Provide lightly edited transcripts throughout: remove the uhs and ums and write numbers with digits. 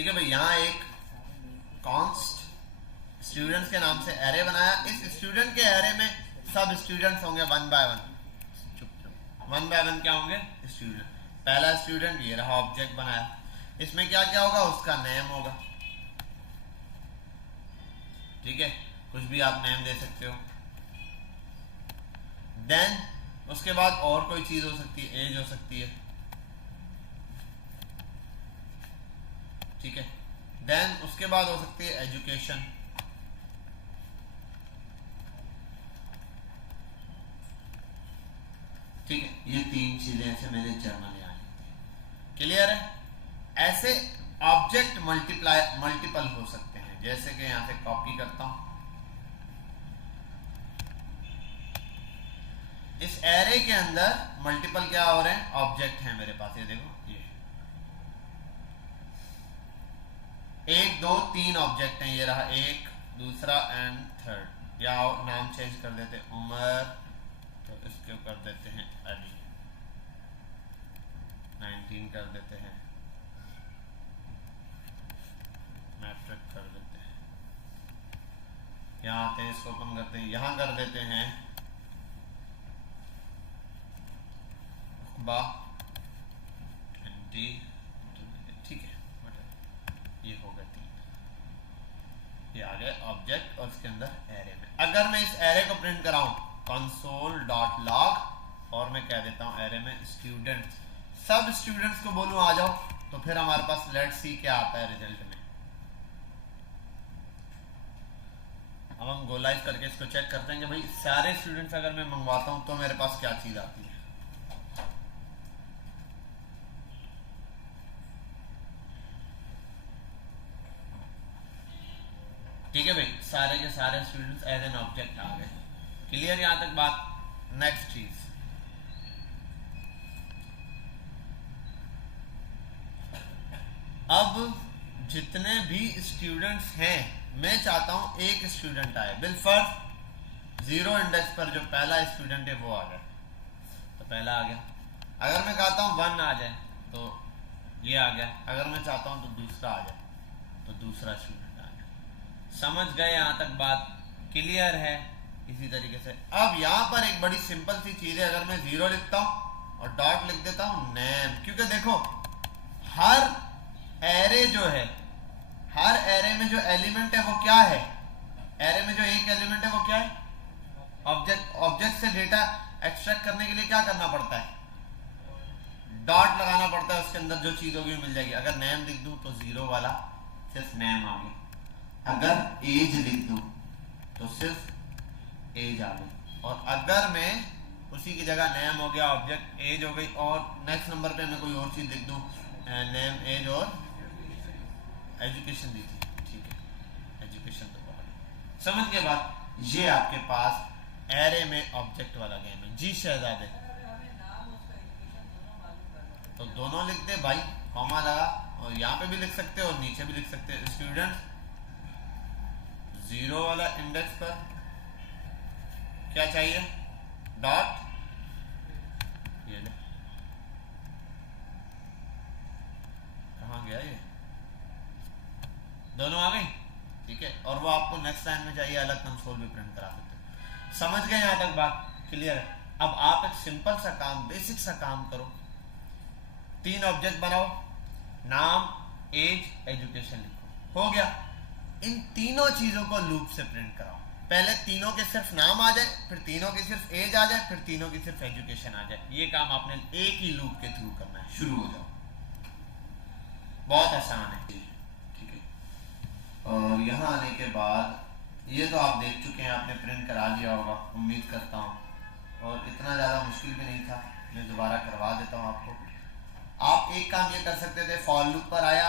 ठीक है भाई, यहाँ एक कॉन्स्ट स्टूडेंट्स के नाम से एरे बनाया। इस स्टूडेंट के एरे में सब स्टूडेंट्स होंगे one by one. One by one क्या होंगे? स्टूडेंट। पहला स्टूडेंट ये रहा, ऑब्जेक्ट बनाया। इसमें क्या क्या होगा? उसका नेम होगा। ठीक है, कुछ भी आप नेम दे सकते हो। देन उसके बाद और कोई चीज हो सकती है, एज हो सकती है। ठीक है, देन उसके बाद हो सकती है एजुकेशन। ठीक है, ये तीन चीजें ऐसे मेरे जर्नल में आनी। क्लियर है? ऐसे ऑब्जेक्ट मल्टीपल हो सकते हैं। जैसे कि यहां से कॉपी करता हूं, इस एरे के अंदर मल्टीपल क्या हो रहे हैं? ऑब्जेक्ट हैं मेरे पास। ये देखो, ये 1 2 3 ऑब्जेक्ट हैं। ये रहा एक, दूसरा एंड थर्ड। या नाम चेंज कर देते, उमर, तो इसको कर देते हैं अली। 19 कर देते हैं, मैट्रिक कर देते हैं। यहाँ आते हैं, इसको ओपन करते हैं, यहाँ कर देते हैं बा 20। ठीक है, ये हो गया 3। ये आ गया ऑब्जेक्ट और इसके अंदर एरे में। अगर मैं इस एरे को प्रिंट कराऊं console.log और मैं कह देता हूं एरे में स्टूडेंट्स, सब स्टूडेंट्स को बोलूं आ जाओ, तो फिर हमारे पास लेट्स सी क्या आता है रिजल्ट में। अब हम गो लाइव करके इसको चेक करते हैं कि भाई सारे स्टूडेंट्स अगर मैं मंगवाता हूं तो मेरे पास क्या चीज आती है। ठीक है भाई, सारे के सारे स्टूडेंट्स एज एन ऑब्जेक्ट आ गए। क्लियर यहां तक बात? नेक्स्ट चीज, अब जितने भी स्टूडेंट्स हैं, मैं चाहता हूं एक स्टूडेंट आए बिलफर्ज 0 इंडेक्स पर। जो पहला स्टूडेंट है वो आ जाए, तो पहला आ गया। अगर मैं चाहता हूं 1 आ जाए तो ये आ गया। अगर मैं चाहता हूं तो दूसरा आ जाए तो दूसरा स्टूडेंट आ गया। समझ गए यहां तक बात? क्लियर है? इसी तरीके से अब यहां पर एक बड़ी सिंपल सी चीज है। अगर मैं 0 लिखता हूं और डॉट लिख देता हूं नेम, क्योंकि देखो हर एरे जो है, हर एरे में जो एलिमेंट है वो क्या है? एरे में जो एक एलिमेंट है वो क्या है? ऑब्जेक्ट। ऑब्जेक्ट से डेटा एक्सट्रैक्ट करने के लिए क्या करना पड़ता है? डॉट लगाना पड़ता है। उसके अंदर जो चीज होगी मिल जाएगी। अगर नेम लिख दूं तो 0 वाला सिर्फ नेम आ गया। अगर एज लिख दूं तो सिर्फ एज आ गई। और अगर मैं उसी की जगह नेम हो गया, ऑब्जेक्ट एज हो गई, और नेक्स्ट नंबर पे मैं कोई और चीज लिख दूं, नेम एज और एजुकेशन दी थी। ठीक है, एजुकेशन तो बहुत समझ के बाद। ये आपके पास एरे में ऑब्जेक्ट वाला गेम है। जी शहजादे, तो दोनों लिख दे भाई, कॉमा लगा, और यहाँ पे भी लिख सकते हो और नीचे भी लिख सकते हो। स्टूडेंट 0 वाला इंडेक्स पर क्या चाहिए? डॉट। ये ले, कहाँ गया ये? दोनों आ गई। ठीक है, और वो आपको नेक्स्ट लाइन में चाहिए अलग कंसोल भी प्रिंट करा सकते हो। समझ गए यहां तक बात? क्लियर है? अब आप एक सिंपल सा काम, बेसिक सा काम करो। 3 ऑब्जेक्ट बनाओ, नाम, एज, एजुकेशन लिखो। हो गया। इन तीनों चीजों को लूप से प्रिंट कराओ। पहले तीनों के सिर्फ नाम आ जाए, फिर तीनों की सिर्फ एज आ जाए, फिर तीनों की सिर्फ एजुकेशन आ जाए। ये काम आपने एक ही लूप के थ्रू करना है। शुरू हो जाओ, बहुत आसान है। ठीक है, और यहाँ आने के बाद ये तो आप देख चुके हैं, आपने प्रिंट करा दिया होगा उम्मीद करता हूँ, और इतना ज़्यादा मुश्किल भी नहीं था। मैं दोबारा करवा देता हूँ आपको। आप एक काम ये कर सकते थे, फॉर लूप पर आया,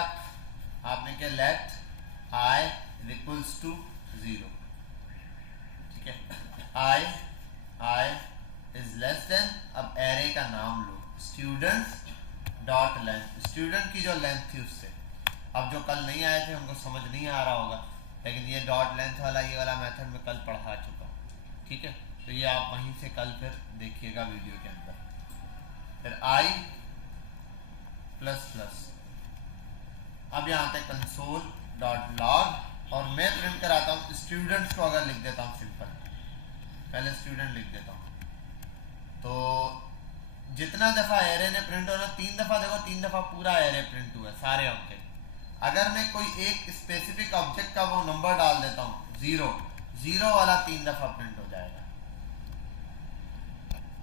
आपने क्या, लेट आई इक्वल्स टू 0। ठीक है, आई इज लेस देन, अब एरे का नाम लो, स्टूडेंट डॉट लेंथ, स्टूडेंट की जो लेंथ थी उससे। अब जो कल नहीं आए थे उनको समझ नहीं आ रहा होगा, लेकिन ये डॉट लेंथ वाला ये वाला मेथड में कल पढ़ा चुका हूँ। ठीक है, तो ये आप वहीं से कल फिर देखिएगा वीडियो के अंदर। फिर आई प्लस प्लस अब यहाँ आते हैं कंसोल डॉट लॉग और मैं प्रिंट कराता हूँ स्टूडेंट्स को। अगर लिख देता हूँ सिंपल, पहले स्टूडेंट लिख देता हूँ, तो जितना दफा एरे ने प्रिंट होना 3 दफा, देखो 3 दफा पूरा एरे प्रिंट हुआ सारे ऑब्जेक्ट। अगर मैं कोई एक स्पेसिफिक ऑब्जेक्ट का वो नंबर डाल देता हूँ 0, 0 वाला 3 दफा प्रिंट हो जाएगा,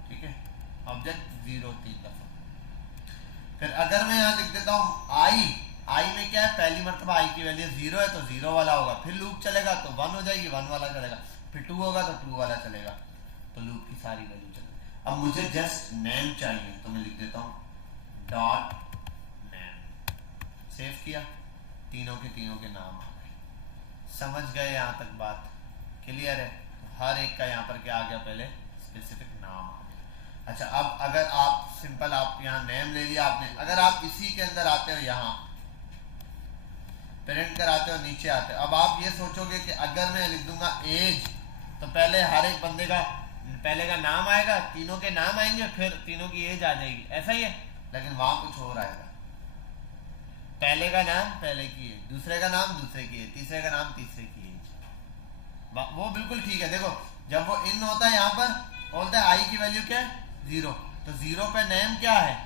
ठीक है, ऑब्जेक्ट 0 3 दफा। फिर अगर मैं यहाँ लिख देता हूँ आई में क्या है, पहली मरतबा आई की वैल्यू 0 है तो 0 वाला होगा, फिर लूप चलेगा तो 1 हो जाएगी, 1 वाला चलेगा, फिर 2 होगा तो 2 वाला चलेगा, तो लूप की सारी वैल्यू चलेगी। अब मुझे जस्ट नेम चाहिए तो मैं लिख देता हूँ डॉट नेम, सेव किया, तीनों के नाम आ गए। समझ गए यहाँ तक बात क्लियर है? तो हर एक का यहाँ पर क्या आ गया, पहले स्पेसिफिक नाम आ गया। अच्छा, अब अगर आप सिंपल आप यहाँ नेम ले लिया आपने, अगर आप इसी के अंदर आते हो, यहाँ प्रिंट कराते हो, नीचे आते हो, अब आप ये सोचोगे कि अगर मैं लिख दूंगा एज तो पहले हर एक बंदे का पहले का नाम आएगा, तीनों के नाम आएंगे, फिर तीनों की एज आ जाएगी, ऐसा ही है। लेकिन वहां कुछ और आएगा, पहले का नाम पहले की एज, दूसरे का नाम दूसरे की एज, तीसरे का नाम तीसरे की एज। वो बिल्कुल ठीक है। देखो जब वो इन होता है यहाँ पर बोलता है आई की वैल्यू क्या है 0, तो 0 पे नेम क्या है,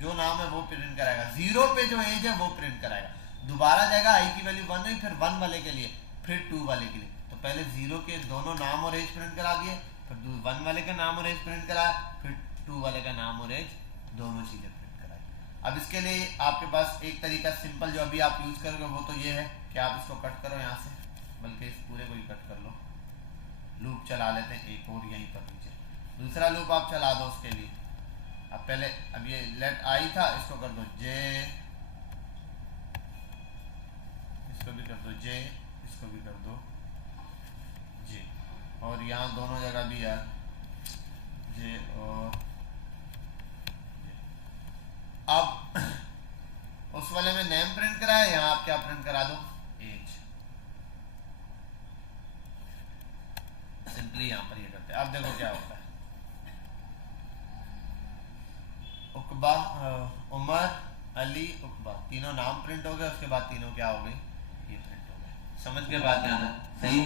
जो नाम है वो प्रिंट कराएगा, 0 पे जो एज है वो प्रिंट कराएगा। दोबारा जाएगा आई की वैल्यू 1 हुई, फिर 1 वाले के लिए, फिर 2 वाले के लिए, तो पहले 0 के दोनों नाम और एज प्रिंट करा दिए, फिर 1 वाले का नाम और एज प्रिंट कराया, फिर 2 वाले का नाम और एज, दोनों चीजें प्रिंट कराई। अब इसके लिए आपके पास एक तरीका सिंपल जो अभी आप यूज करोगे वो तो ये है कि आप इसको कट करो यहाँ से, बल्कि इस पूरे को ही कट कर लो, लूप चला लेते हैं एक और यहीं पर नीचे, दूसरा लूप आप चला दो उसके लिए। अब पहले अब ये लेट आई था, इसको कर दो जे, इसको भी कर दो जे, इसको भी कर दो जे, और यहाँ दोनों जगह भी यार जे और जे। अब उस वाले में नेम प्रिंट कराया, यहाँ आप क्या प्रिंट करा दो एज, सिंपली यहाँ पर ये करते हैं। अब देखो क्या होता है, उकबा उमर अली उकबा, तीनों नाम प्रिंट हो गए, उसके बाद तीनों क्या हो गए, ये प्रिंट हो गए। समझ के बाद क्या है सही,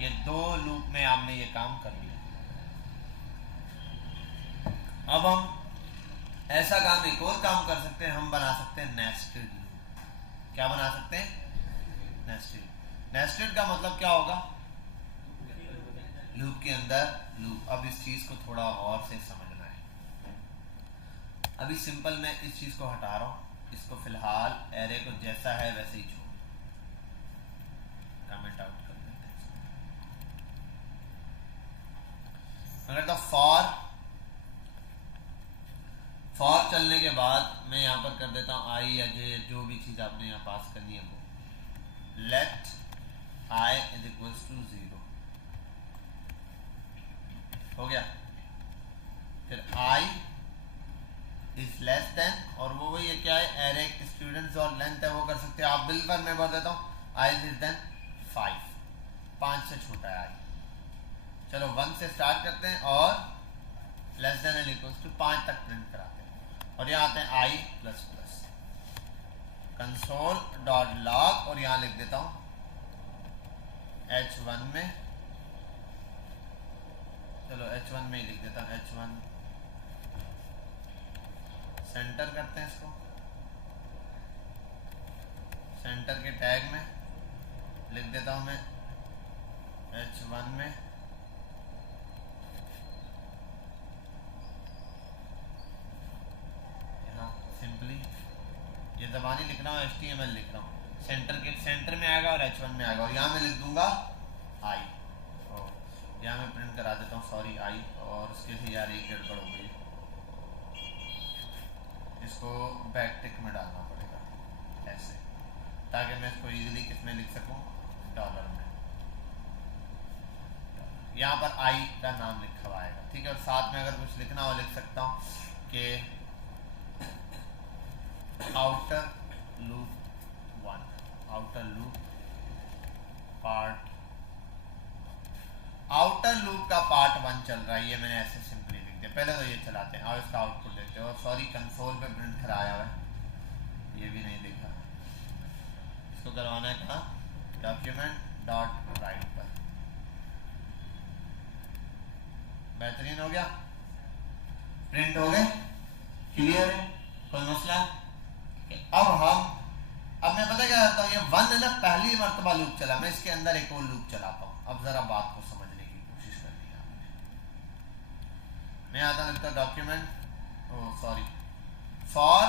ये 2 लूप में आपने ये काम कर लिया। अब हम ऐसा काम, एक और काम कर सकते हैं, हम बना सकते हैं नेस्टेड लूप। क्या बना सकते हैं, नेस्टेड। नेस्टेड का मतलब क्या होगा, लूप के अंदर लूप। अब इस चीज को थोड़ा और से समझना है। अभी सिंपल मैं इस चीज को हटा रहा हूं, इसको फिलहाल एरे को जैसा है वैसे ही छोड़, कमेंट आउट कर देते हैं। अगर तो फॉर चलने के बाद मैं यहां पर कर देता हूं आई या जे, जो भी चीज आपने यहां पास करनी है वो, let I is equals to 0 हो गया, फिर आई इज लेस देन, और वो वही है क्या है, एरे स्टूडेंट्स और लेंथ है वो कर सकते हैं आप। बिल्कुल मैं भर देता हूँ आई इज देन 5, 5 से छोटा है आई। चलो 1 से स्टार्ट करते हैं और less than and equals to 5 तक प्रिंट कराते हैं, और यहाँ आते हैं i plus plus console dot log, और यहाँ लिख देता हूँ H1 में, चलो H1 में ही लिख देता हूँ, H1 सेंटर करते हैं इसको, सेंटर के टैग में लिख देता हूं मैं H1 में यहाँ सिंपली ये जबानी लिख रहा हूँ, HTML लिख रहा हूँ, सेंटर के सेंटर में आएगा और H1 में आएगा, और यहाँ मैं लिख दूंगा आई, और यहाँ मैं प्रिंट करा देता हूँ सॉरी आई, और उसके से यार एक गड़बड़ हो गई, इसको बैकटिक में डालना पड़ेगा ऐसे, ताकि मैं इसको इजीली किसमें लिख सकूं, डॉलर में। यहाँ पर आई का नाम लिखा हुआ आएगा, ठीक है, और साथ में अगर कुछ लिखना हो लिख सकता हूँ कि outer loop 1, outer loop part, outer loop का पार्ट 1 चल रहा है, ये मैंने ऐसे सिंपली लिख दिया। पहले तो ये चलाते हैं और इसका आउटपुट देखते हैं, और सॉरी कंसोल पे प्रिंट कराया हुआ है, ये भी नहीं देखा, करवाना है कहाँ, डॉक्यूमेंट डॉट राइट पर। बेहतरीन हो गया, प्रिंट हो गए, क्लियर है, कोई मसला। अब मैं पता क्या करता हूँ, ये 1 है ना, पहली मर्तबा लूप चला, मैं इसके अंदर एक और लूप चलाता हूँ। अब जरा बात को समझने की कोशिश करनी है आपने। मैं आता लगता डॉक्यूमेंट फॉर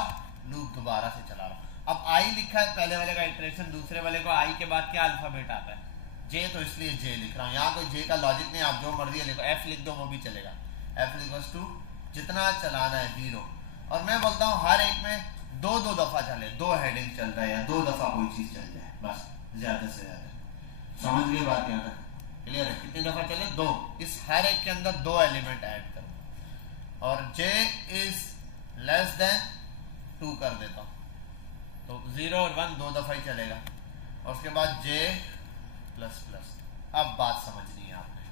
लूप दोबारा से चला रहा हूँ। अब आई लिखा है पहले वाले का इटरेशन, दूसरे वाले को आई के बाद क्या अल्फाबेट आता है, जे, तो इसलिए जे लिख रहा हूँ। यहाँ कोई जे का लॉजिक नहीं, आप जो मर्जी लिखो, एफ लिख दो वो भी चलेगा। एफ इक्वल्स टू जितना चलाना है 0, और मैं बोलता हूँ हर एक में दो दफा चले, 2 हेडिंग चल रहा है या 2 दफा कोई चीज चल जाए, बस ज्यादा से ज्यादा। समझ गए बात यहाँ तक, क्लियर है? कितनी दफा चले, 2। इस हर एक के अंदर 2 एलिमेंट ऐड करो, और j इज लेस देन 2 कर देता हूँ, तो 0 और 1 2 दफा ही चलेगा, और उसके बाद j प्लस प्लस। अब बात समझनी है आपने।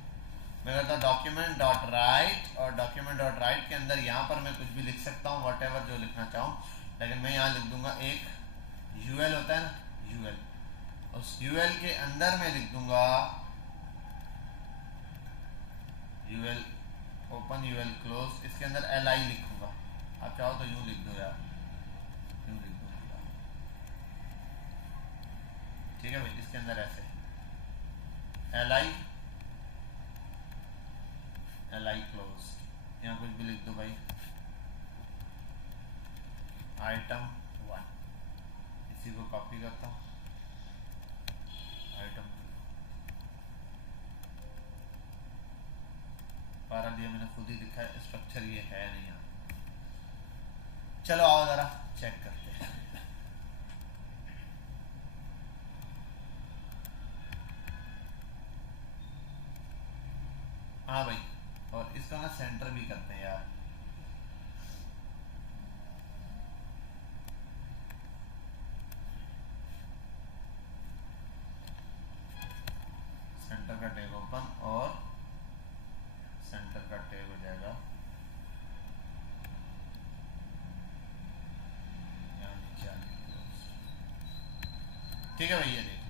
मैं कहता डॉक्यूमेंट डॉट राइट, और डॉक्यूमेंट डॉट राइट के अंदर यहाँ पर मैं कुछ भी लिख सकता हूँ, वॉट जो लिखना चाहूँ, लेकिन मैं यहाँ लिख दूंगा एक यूएल होता है ना, यूएल, उस यूएल के अंदर मैं लिख दूंगा यूएल ओपन यूएल क्लोज, इसके अंदर li लिखूंगा। आप चाहो तो यूं लिख दो यार, यूं लिख दो, ठीक है भाई। इसके अंदर ऐसे li क्लोज, यहाँ कुछ भी लिख दो भाई, आइटम 1, इसी को कॉपी करता हूँ, आइटम 2 पारा दिया मैंने, खुद ही लिखा है, स्ट्रक्चर ये है नहीं यहाँ। चलो आओ जरा चेक करते हैं। हाँ भाई, और इसका ना सेंटर भी करते हैं यार, सेंटर का टैग ओपन और सेंटर का टैग हो जाएगा यहाँ नीचे आके क्लोज, ठीक है भाई। ये देखो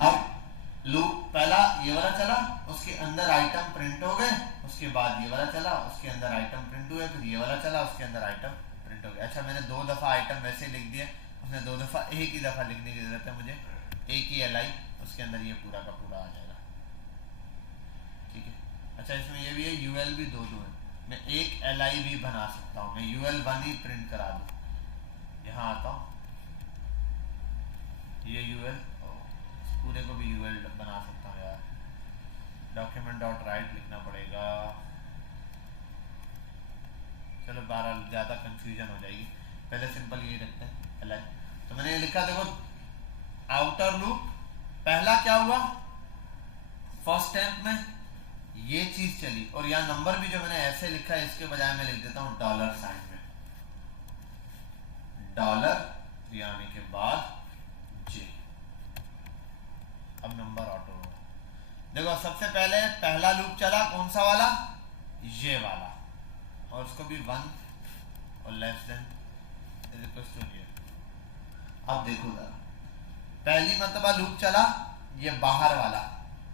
अब लूप पहला ये वाला चला, उसके अंदर आइटम प्रिंट हो गए, उसके बाद ये वाला चला, उसके अंदर आइटम प्रिंट हुए, फिर ये वाला चला, उसके अंदर आइटम प्रिंट हो गया। अच्छा मैंने 2 दफा आइटम वैसे लिख दिए, उसने 2 दफा एक ही दफा लिखने की जरूरत है मुझे, एक ही li, उसके अंदर ये पूरा का पूरा आ जाएगा, ठीक है। अच्छा इसमें ये भी है, ul भी 2 है, मैं एक li भी बना सकता हूँ, मैं ul1 ही प्रिंट करा दूँ। यहाँ आता हूँ, ये ul, पूरे को भी ul बना सकता हूँ यार, डॉक्यूमेंट डॉट राइट लिखना पड़ेगा। चलो 12 ज़्यादा कंफ्यूजन हो जाएगी, पहले सिंपल ये रखते हैं li। तो मैंने ये लिखा, देखो आउटर लूप पहला क्या हुआ, फर्स्ट स्टेप में ये चीज चली, और यहाँ नंबर भी जो मैंने ऐसे लिखा है इसके बजाय मैं लिख देता हूँ डॉलर साइन में, डॉलर यानी के बाद जे। अब नंबर ऑटो हो, देखो सबसे पहले पहला लूप चला, कौन सा वाला, ये वाला, और उसको भी 1 और less than is equal to ये। अब देखो जरा, पहली मर्तबा लूप चला, ये बाहर वाला,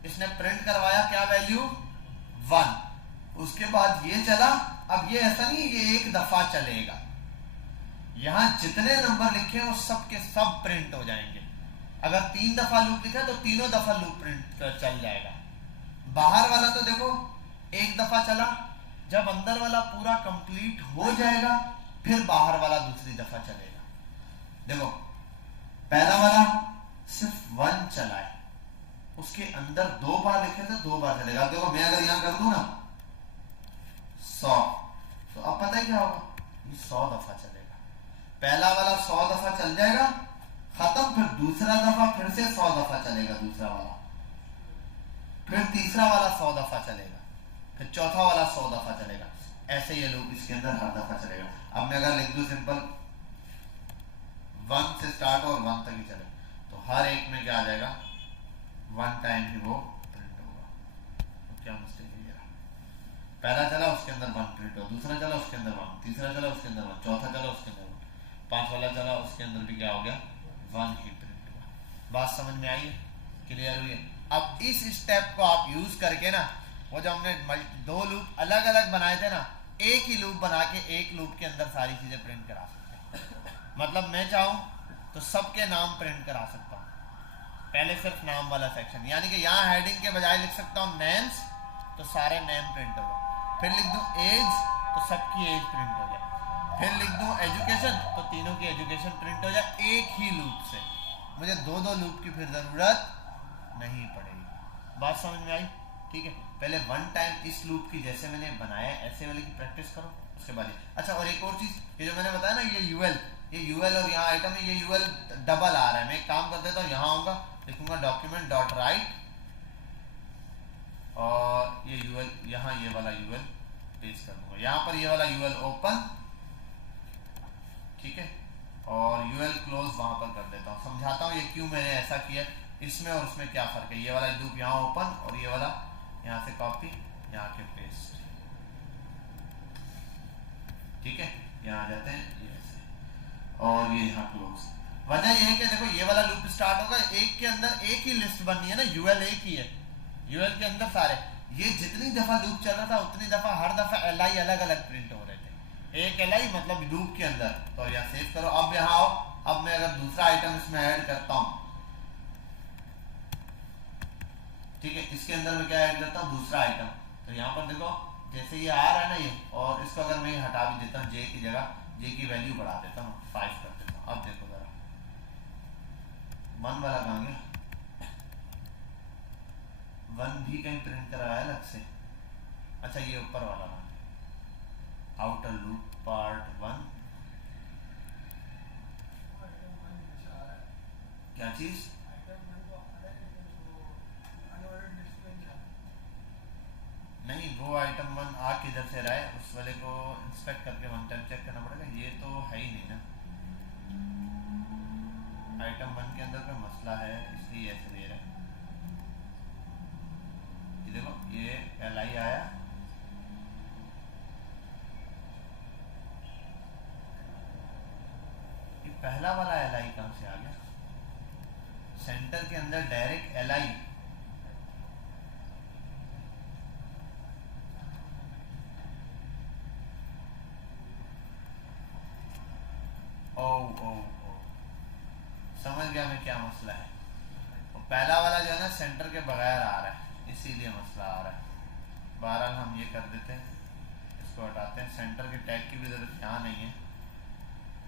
इसने प्रिंट करवाया क्या, वैल्यू 1, उसके बाद ये चला। अब ये ऐसा नहीं ये एक दफा चलेगा, यहां जितने नंबर लिखे वो सब के सब प्रिंट हो जाएंगे। अगर 3 दफा लूप लिखा तो तीनों दफा लूप प्रिंट चल जाएगा। बाहर वाला तो देखो एक दफा चला, जब अंदर वाला पूरा कंप्लीट हो जाएगा फिर बाहर वाला दूसरी दफा चलेगा। देखो पहला वाला सिर्फ 1 चला है, उसके अंदर 2 बार लिखे थे, 2 बार चलेगा। देखो मैं अगर यहां कर दूं ना 100, तो अब पता है क्या होगा, ये 100 दफा चलेगा। पहला वाला 100 दफा चल जाएगा, खत्म, फिर दूसरा दफा फिर से 100 दफा चलेगा दूसरा वाला, फिर तीसरा वाला 100 दफा चलेगा, फिर चौथा वाला 100 दफा चलेगा। ऐसे ये लूप इसके अंदर हर दफा चलेगा। अब मैं अगर लिख दूं सिंपल 1 से स्टार्ट और 1 तक ही चले, तो हर एक में क्या आ जाएगा, 1 टाइम ही वो प्रिंट होगा। तो क्या मिस्टेक है यार, पहला चला उसके अंदर 1 प्रिंट हो, दूसरा चला उसके अंदर 1, तीसरा चला उसके अंदर 1, चौथा चला उसके अंदर 1, 5 वाला चला, उसके अंदर भी क्या हो गया, 1 ही प्रिंट हुआ। बात समझ में आई है, क्लियर हुई है? अब इस स्टेप को आप यूज करके ना, वो जो हमने 2 लूप अलग अलग बनाए थे ना, एक ही लूप बना के एक लूप के अंदर सारी चीजें प्रिंट करा सकते हैं। मतलब मैं चाहूं तो सबके नाम प्रिंट करा सकता हूं, पहले सिर्फ नाम वाला सेक्शन, यानी कि यहाँ हेडिंग के बजाय लिख सकता हूँ नेम्स, तो सारे नेम प्रिंट हो जाए। फिर लिख दूँ एज, तो सबकी एज प्रिंट हो जाए। फिर लिख दूँ एजुकेशन, तो तीनों की एजुकेशन प्रिंट हो जाए एक ही लूप से। मुझे 2 लूप की फिर जरूरत नहीं पड़ेगी। बात समझ में आई? ठीक है, पहले 1 टाइम इस लूप की जैसे मैंने बनाया ऐसे वाले की प्रैक्टिस करो, उसके बाद अच्छा। और एक और चीज, ये जो मैंने बताया ना, ये यूएल और यहाँ आइटम है, ये यूएल डबल आ रहा है। मैं एक काम कर देता हूँ, यहाँ आऊंगा, लिखूंगा डॉक्यूमेंट डॉट राइट, और ये यूएल यहाँ ये वाला यूएल पेस्ट कर दूंगा, यहाँ पर ये वाला यूएल ओपन, ठीक है, और यूएल क्लोज वहां पर कर देता हूँ। समझाता हूँ ये क्यों मैंने ऐसा किया, इसमें और उसमें क्या फर्क है। ये वाला लूप यहाँ ओपन और ये वाला यहाँ से कॉपी, यहाँ के पेस्ट, ठीक है, यहाँ आ जाते हैं ये ऐसे, और ये यहाँ क्लोज। वजह ये है कि देखो ये वाला लूप स्टार्ट होगा, एक के अंदर एक ही लिस्ट बननी है ना, यूएल एक ही है, यूएल के अंदर सारे, ये जितनी दफा लूप चल रहा था उतनी दफा हर दफा एलआई अलग अलग प्रिंट हो रहे थे, एक एलआई मतलब लूप के अंदर। तो यहाँ सेव करो, अब यहाँ आओ, अब मैं अगर दूसरा आइटम इसमें ऐड करता हूँ, ठीक है, इसके अंदर मैं क्या ऐड करता हूँ, दूसरा आइटम, तो यहाँ पर देखो जैसे ये आ रहा है ना ये, और इसको अगर मैं हटा भी देता हूँ, जे की जगह जे की वैल्यू बढ़ा देता हूँ, 5 कर देता हूँ। अब देखो जरा 1 वाला कहाँ गया, 1 भी कहीं प्रिंट कराया है अलग से। अच्छा ये ऊपर वाला आउटर लूप पार्ट 1, क्या चीज, नहीं वो आइटम 1 आ किधर से रहा है, उस वाले को इंस्पेक्ट करके 1 टाइम चेक करना पड़ेगा, ये तो है ही नहीं ना। आइटम 1 के अंदर कोई मसला है, इसलिए ऐसे दे रहा है। ये देखो ये एलआई आया, ये पहला वाला एलआई कहां से आ गया, सेंटर के अंदर डायरेक्ट एलआई, समझ गया मैं क्या मसला है। और पहला वाला जो है ना सेंटर के बगैर आ रहा है, इसीलिए मसला आ रहा है। बहरहाल हम ये कर देते हैं, इसको हटाते हैं, सेंटर के टैग की भी जरूरत यहाँ नहीं है,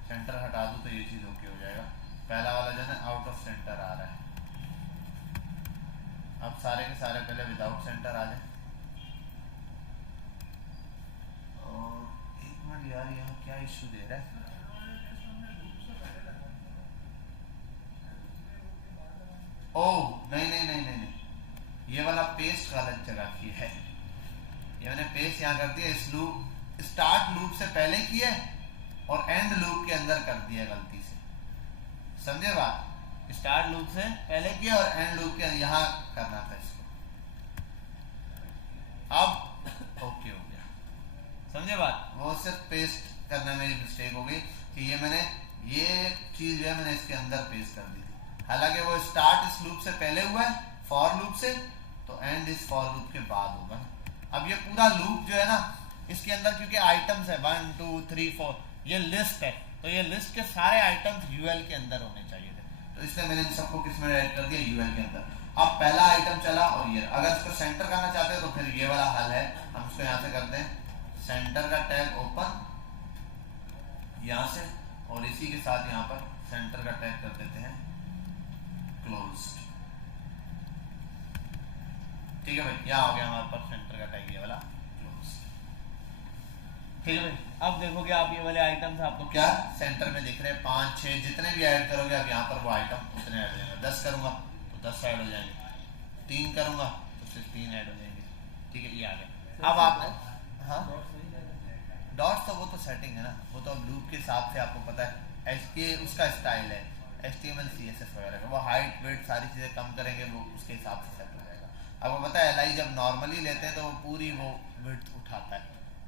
सेंटर हटा दूँ तो ये चीज़ ओके हो जाएगा। पहला वाला जो है ना आउट ऑफ सेंटर आ रहा है, अब सारे के सारे पहले विदाउट सेंटर आ जाए। और एक मिनट यार, यहाँ क्या इशू दे रहा है, ओह नहीं नहीं नहीं नहीं नहीं, ये वाला पेस्ट गलत जगह की है, ये मैंने पेस्ट यहाँ कर दिया, इस लूप स्टार्ट लूप से पहले किया और एंड लूप के अंदर कर दिया गलती से, समझे बात, स्टार्ट लूप से पहले किया और एंड लूप के यहाँ करना था इसको। अब ओके हो गया, समझे बात, वो सिर्फ पेस्ट करने में मिस्टेक हो गई कि ये मैंने ये चीज जो है मैंने इसके अंदर पेस्ट कर दी थी, हालांकि वो स्टार्ट इस लूप से पहले हुआ है फॉर लूप से, तो एंड इस फॉर लूप के बाद होगा। अब ये पूरा लूप जो है ना, इसके अंदर क्योंकि आइटम्स है 1 2 3 4, ये लिस्ट है, तो ये लिस्ट के सारे आइटम्स यूएल के अंदर होने चाहिए थे, तो इसलिए मैंने इन सबको किसमें ऐड कर दिया, यूएल के अंदर। अब पहला आइटम चला, और ये अगर इसको सेंटर करना चाहते हो तो फिर ये वाला हल है, हम इसको यहाँ से करते हैं, सेंटर का टैग ओपन यहाँ से, और इसी के साथ यहाँ पर सेंटर का टैग कर देते हैं क्लोज, ठीक है भाई, यहाँ हो गया हमारे पास सेंटर का टैग ये वाला क्लोज, ठीक है भाई। अब देखोगे आप ये वाले आइटम्स आपको क्या सेंटर में दिख रहे हैं, 5 6 जितने भी ऐड करोगे अब यहाँ पर वो आइटम उतने ऐड हो जाएंगे, 10 करूंगा तो 10 ऐड हो जाएंगे, 3 करूंगा तो सिर्फ 3 ऐड हो जाएंगे, ठीक है, ये आ गया। अब आप हाँ डॉट्स तो वो तो सेटिंग है ना, वो तो अब लूप के हिसाब से आपको पता है, एचके उसका स्टाइल है, HTML CSS वगैरह का, वो हाइट वेट सारी चीज़ें कम करेंगे, वो उसके हिसाब से सेट हो जाएगा। आपको पता है एलआई जब नॉर्मली लेते हैं तो वो पूरी वो विड्थ उठाता है,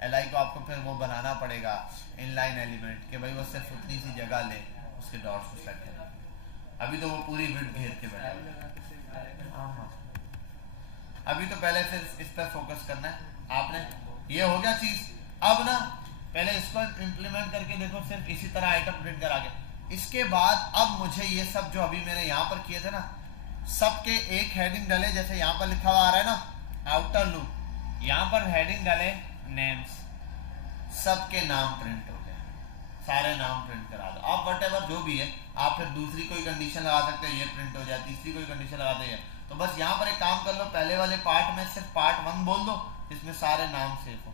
LI को आपको फिर वो बनाना पड़ेगा इनलाइन एलिमेंट कि भाई वो सिर्फ उतनी सी जगह ले उसके डॉट्स को सेट करें। अभी तो वो पूरी विड्थ घेर के बैठा है। हाँ, अभी तो पहले सिर्फ इस पर फोकस करना है आपने। ये हो गया चीज। अब ना पहले इसको इम्प्लीमेंट करके देखो, सिर्फ इसी तरह आइटम प्रिंट करा के। इसके बाद अब मुझे ये सब जो अभी मैंने यहाँ पर किए थे ना, सबके एक हेडिंग डाले, जैसे यहाँ पर लिखा हुआ आ रहा है ना आउटर लूप, यहाँ पर हेडिंग डाले नेम्स, सबके नाम प्रिंट हो गए, सारे नाम प्रिंट करा दो। आप वट जो भी है, आप फिर दूसरी कोई कंडीशन लगा सकते हो, ये प्रिंट हो जाए, तीसरी कोई कंडीशन लगा दो। तो बस यहाँ पर एक काम कर लो, पहले वाले पार्ट में सिर्फ पार्ट 1 बोल दो जिसमें सारे नाम सेव हो,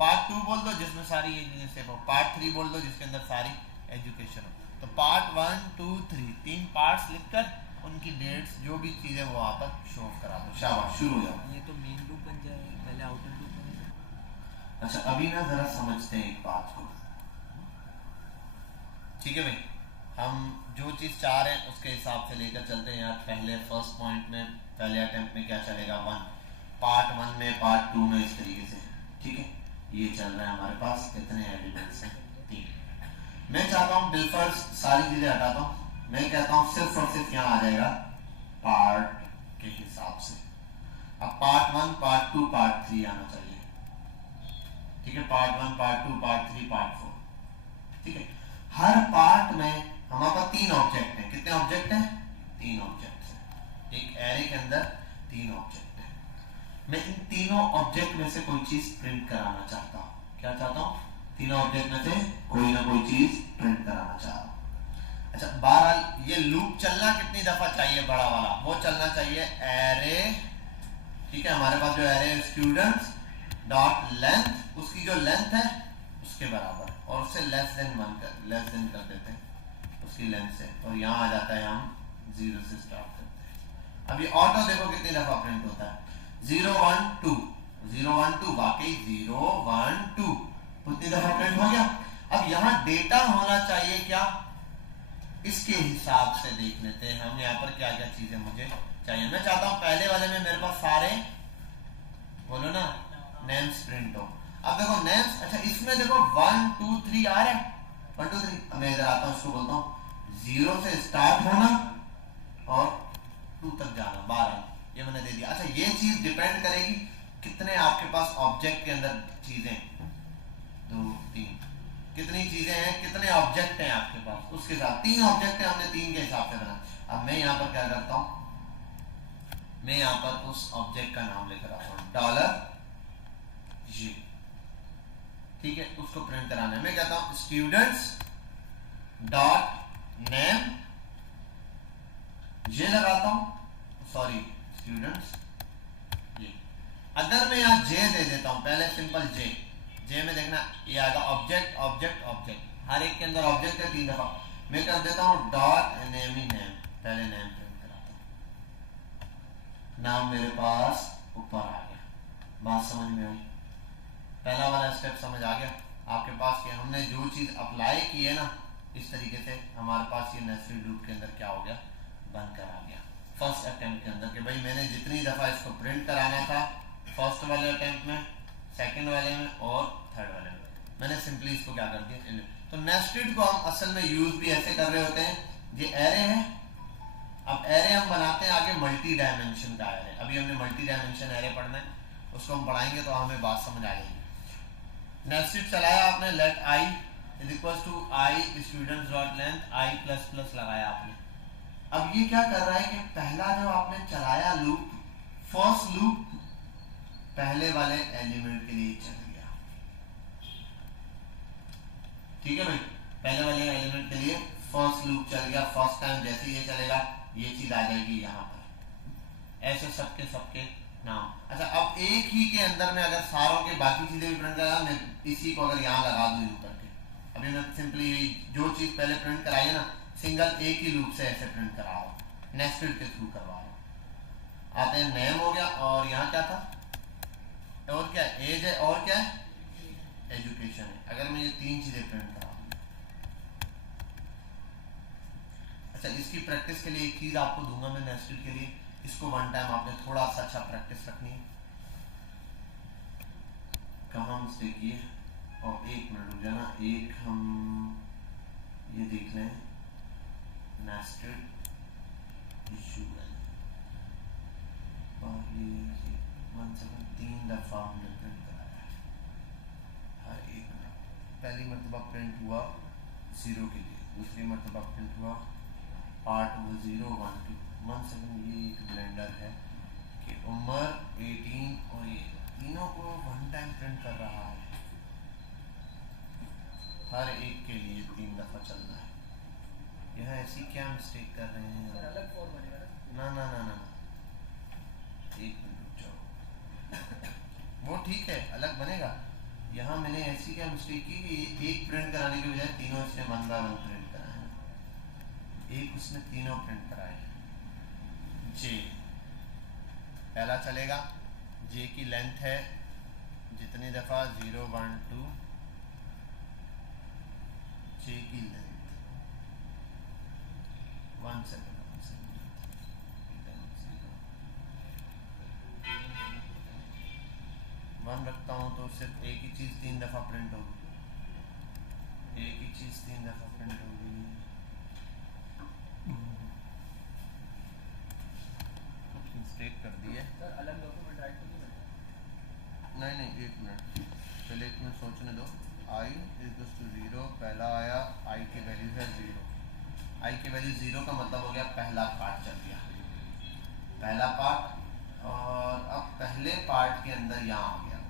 पार्ट 2 बोल दो जिसमें सारी ये चीजें सेव हो, पार्ट 3 बोल दो जिसके अंदर सारी एजुकेशन हो। तो पार्ट 1 2 3 तीन पार्ट्स लिखकर उनकी डेट्स जो भी चीजें वो वहां पर शो करा दो। शाबाश, शुरू हो जाओ। ये तो मेन लूप बन जाए, पहले आउटर लूप बनेगा। अच्छा, अभी ना जरा समझते हैं एक बात को, ठीक है भाई। हम जो चीज चाह रहे हैं उसके हिसाब से लेकर चलते हैं यार। पहले फर्स्ट पॉइंट में, पहले अटेम्प्ट में क्या चलेगा, 1, पार्ट 1 में, पार्ट 2 में, इस तरीके से, ठीक है। ये चल रहा है हमारे पास, कितने एलिमेंट्स हैं, 3। मैं चाहता हूँ बिल्फर्स सारी चीजें हटाता हूँ, मैं कहता हूँ सिर्फ और सिर्फ यहाँ आ जाएगा पार्ट के हिसाब से। अब पार्ट 1, पार्ट 2, पार्ट 3 आना चाहिए, ठीक है। पार्ट 1, पार्ट 2, पार्ट 3, पार्ट 4, ठीक है। हर पार्ट में हमारे पास 3 ऑब्जेक्ट हैं। कितने ऑब्जेक्ट हैं? 3 ऑब्जेक्ट हैं। एक एरे के अंदर 3 ऑब्जेक्ट हैं। मैं इन तीनों ऑब्जेक्ट में से कोई चीज प्रिंट कराना चाहता हूं। क्या चाहता हूं? तीनों ऑब्जेक्ट में से कोई ना कोई चीज प्रिंट कराना चाह रहा हूं। अच्छा, बहरहाल ये लूप चलना कितनी दफा चाहिए? बड़ा वाला वो चलना चाहिए एरे, ठीक है। हमारे पास जो एरे स्टूडेंट्स डॉट लेंथ, उसकी जो लेंथ है उसके बराबर, और उससे लेस देन कर देते हैं उसकी लेंथ से, और यहाँ आ जाता है हम 0 से स्टार्ट करते हैं। अभी ऑटो देखो कितनी दफा प्रिंट होता है, 0 1 2 0 1 2, वाकई 0 1 2 कितनी दफा प्रिंट हो गया। अब यहाँ डेटा होना चाहिए क्या, इसके हिसाब से देख लेते हैं हम यहाँ पर क्या क्या चीजें मुझे चाहिए। मैं चाहता हूँ पहले वाले में मेरे पास सारे, बोलो ना, नेम्स प्रिंट हो। अब देखो नेम्स, अच्छा इसमें देखो 1 2 3 आ रहा है, 1 2 3। मैं इधर आता हूँ, इसको बोलता हूँ 0 से स्टार्ट होना और 2 तक जाना, 12, ये मैंने दे दिया। अच्छा, ये चीज डिपेंड करेगी कितने आपके पास ऑब्जेक्ट के अंदर चीजें, 2 3, कितनी चीजें हैं, कितने ऑब्जेक्ट हैं आपके पास, उसके साथ 3 ऑब्जेक्ट है, हमने 3 के हिसाब से बना। अब मैं यहाँ पर क्या करता हूँ, मैं यहाँ पर उस ऑब्जेक्ट का नाम लेकर आता हूँ $G, ठीक है। उसको प्रिंट कराना है। मैं कहता हूं स्टूडेंट्स डॉट नेम, ये लगाता हूं, सॉरी स्टूडेंट्स ये। अगर मैं यहां जे दे देता हूं, पहले सिंपल जे में देखना ये आएगा ऑब्जेक्ट ऑब्जेक्ट ऑब्जेक्ट, हर एक के अंदर ऑब्जेक्ट है 3 दफा। मैं कर देता हूं डॉट नेम ही नेम, पहले नेम प्रिंट कराता हूं, नाम मेरे पास ऊपर आ गया। बात समझ में आई? पहला वाला स्टेप समझ आ गया आपके पास कि हमने जो चीज अप्लाई की है ना, इस तरीके से हमारे पास ये नेस्टेड लूप के अंदर क्या हो गया, बनकर आ गया फर्स्ट अटेम्प्ट के अंदर। कि भाई मैंने जितनी दफा इसको प्रिंट कराना था फर्स्ट वाले अटेम्प्ट में, सेकंड वाले में और थर्ड वाले में, मैंने सिंपली इसको क्या कर दिया। तो नेस्टेड को हम असल में यूज भी ऐसे कर रहे होते हैं, ये एरे है। अब एरे हम बनाते हैं आगे मल्टी डायमेंशन का एरे। अभी हमने मल्टी डायमेंशन एरे पढ़ना है, उसको हम पढ़ाएंगे तो हमें बात समझ आ जाएगी। नेस्टेड चलाया आपने, let I is equal to I students dot length I plus plus लगाया आपने। अब ये क्या कर रहा है कि पहला जो आपने चलाया लूप, फर्स्ट लूप पहले वाले एलिमेंट के लिए चल गया, ठीक है भाई। पहले वाले एलिमेंट के लिए फर्स्ट लूप चल गया, फर्स्ट टाइम जैसे ये चलेगा ये चीज आ जाएगी यहाँ पर, ऐसे सबके सबके नाम। अच्छा, अब एक ही के अंदर में अगर सारों के बाकी चीजें भी प्रिंट करा, मैं इसी को अगर यहाँ लगा दूं यूं करके, अभी मैं सिंपली जो चीज पहले प्रिंट कराई है ना, सिंगल एक ही लूप से ऐसे प्रिंट करा रहा हूँ, नेस्टेड के थ्रू करवा रहा हूँ। आते हैं, नेम हो गया, और यहाँ क्या था, और क्या एज है, और क्या है, एजुकेशन है। अगर मैं ये 3 चीजें प्रिंट करा, अच्छा इसकी प्रैक्टिस के लिए एक चीज आपको दूंगा मैं नेस्टेड के लिए, इसको 1 टाइम आपने थोड़ा सा अच्छा प्रैक्टिस रखनी है, कहाँ मिस्टेक की है, और एक मिनट रुक जाना, एक हम ये देख लें नेस्टेड इशू है, और ये 173 दफा हमने प्रिंट कराया है हर एक मिनट। पहली मरतबा प्रिंट हुआ 0 के लिए, दूसरी मरतबा प्रिंट हुआ पार्ट वो 0 1 2 1 सेकंड। ये एक ब्लेंडर है कि उम्र 18 और ये तीनों को वन टाइम प्रिंट कर रहा है, हर एक के लिए 3 दफा चल रहा है। यह ऐसी क्या मिस्टेक कर रहे हैं, अलग फॉर्म बनेगा ना ना ना ना ना, एक मिनट रुक जाओ, वो ठीक है अलग बनेगा। यहाँ मैंने ऐसी क्या मिस्टेक की कि एक प्रिंट कराने के बजाय तीनों इसने 1 बाय 1 प्रिंट कराया, एक उसने तीनों प्रिंट कराए। जे पहला चलेगा, जे की लेंथ है जितनी दफा 0 1 2, जे की लेंथ 1 सेकंड 1 रखता हूँ तो सिर्फ एक ही चीज़ 3 दफ़ा प्रिंट होगी, एक ही चीज़ 3 दफ़ा प्रिंट होगी। कुछ मिस्टेक कर दी है सर, अलग डॉक्यूमेंट राइट तो नहीं बनता? नहीं एक मिनट, पहले एक मिनट सोचने दो। आई इक्वल्स टू 0 पहला आया, आई की वैल्यू है 0, आई की वैल्यू 0 का मतलब हो गया पहला पार्ट चल गया, पहला पार्ट, और अब पहले पार्ट के अंदर यहाँ आ गया,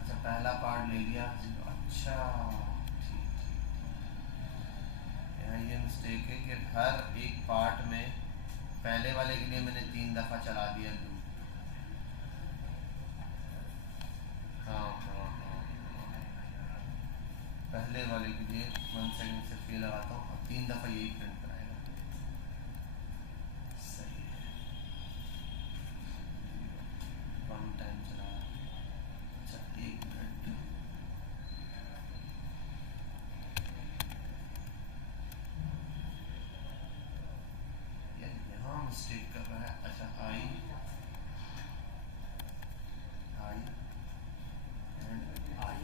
अच्छा पहला पार्ट ले लिया 0, अच्छा ठीक, यहाँ ये मिस्टेक है कि हर एक पार्ट में पहले वाले के लिए मैंने 3 दफ़ा चला दिया लूप। हाँ, पहले वाले के लिए 1 सेकंड से फेल लगाता हूँ, अब 3 दफ़ा यही प्रिंट कराएगा, सही है, 1 टाइम चला, अच्छा एक मिनट, यहाँ मिस्टेक कर रहा है, अच्छा आई एंड आई,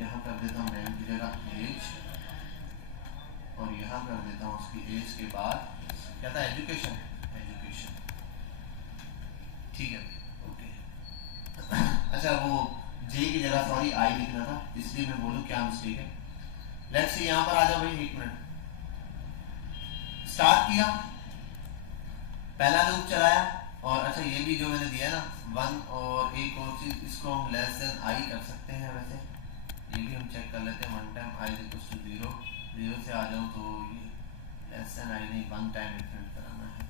यहाँ कर देता हूँ नेम की जगह एज, और यहाँ कर देता हूँ उसकी एज के बाद क्या था, एजुकेशन, ठीक है ओके। अच्छा वो जे की जगह सॉरी आई लिखना था, इसलिए मैं बोलूँ क्या मिस्टेक है। लेट्स सी यहाँ पर आ जाओ भाई, एक मिनट, स्टार्ट किया, पहला लूप चलाया, और अच्छा ये भी जो मैंने दिया ना 1, और एक और चीज इसको हम लेस देन आई कर सकते हैं, वैसे ये भी हम चेक कर लेते हैं, 1 टाइम आई इक्वल्स टू 0, 0 से आ जाऊँ तो ये लेस देन आई नहीं 1 टाइम प्रिंट कराना है,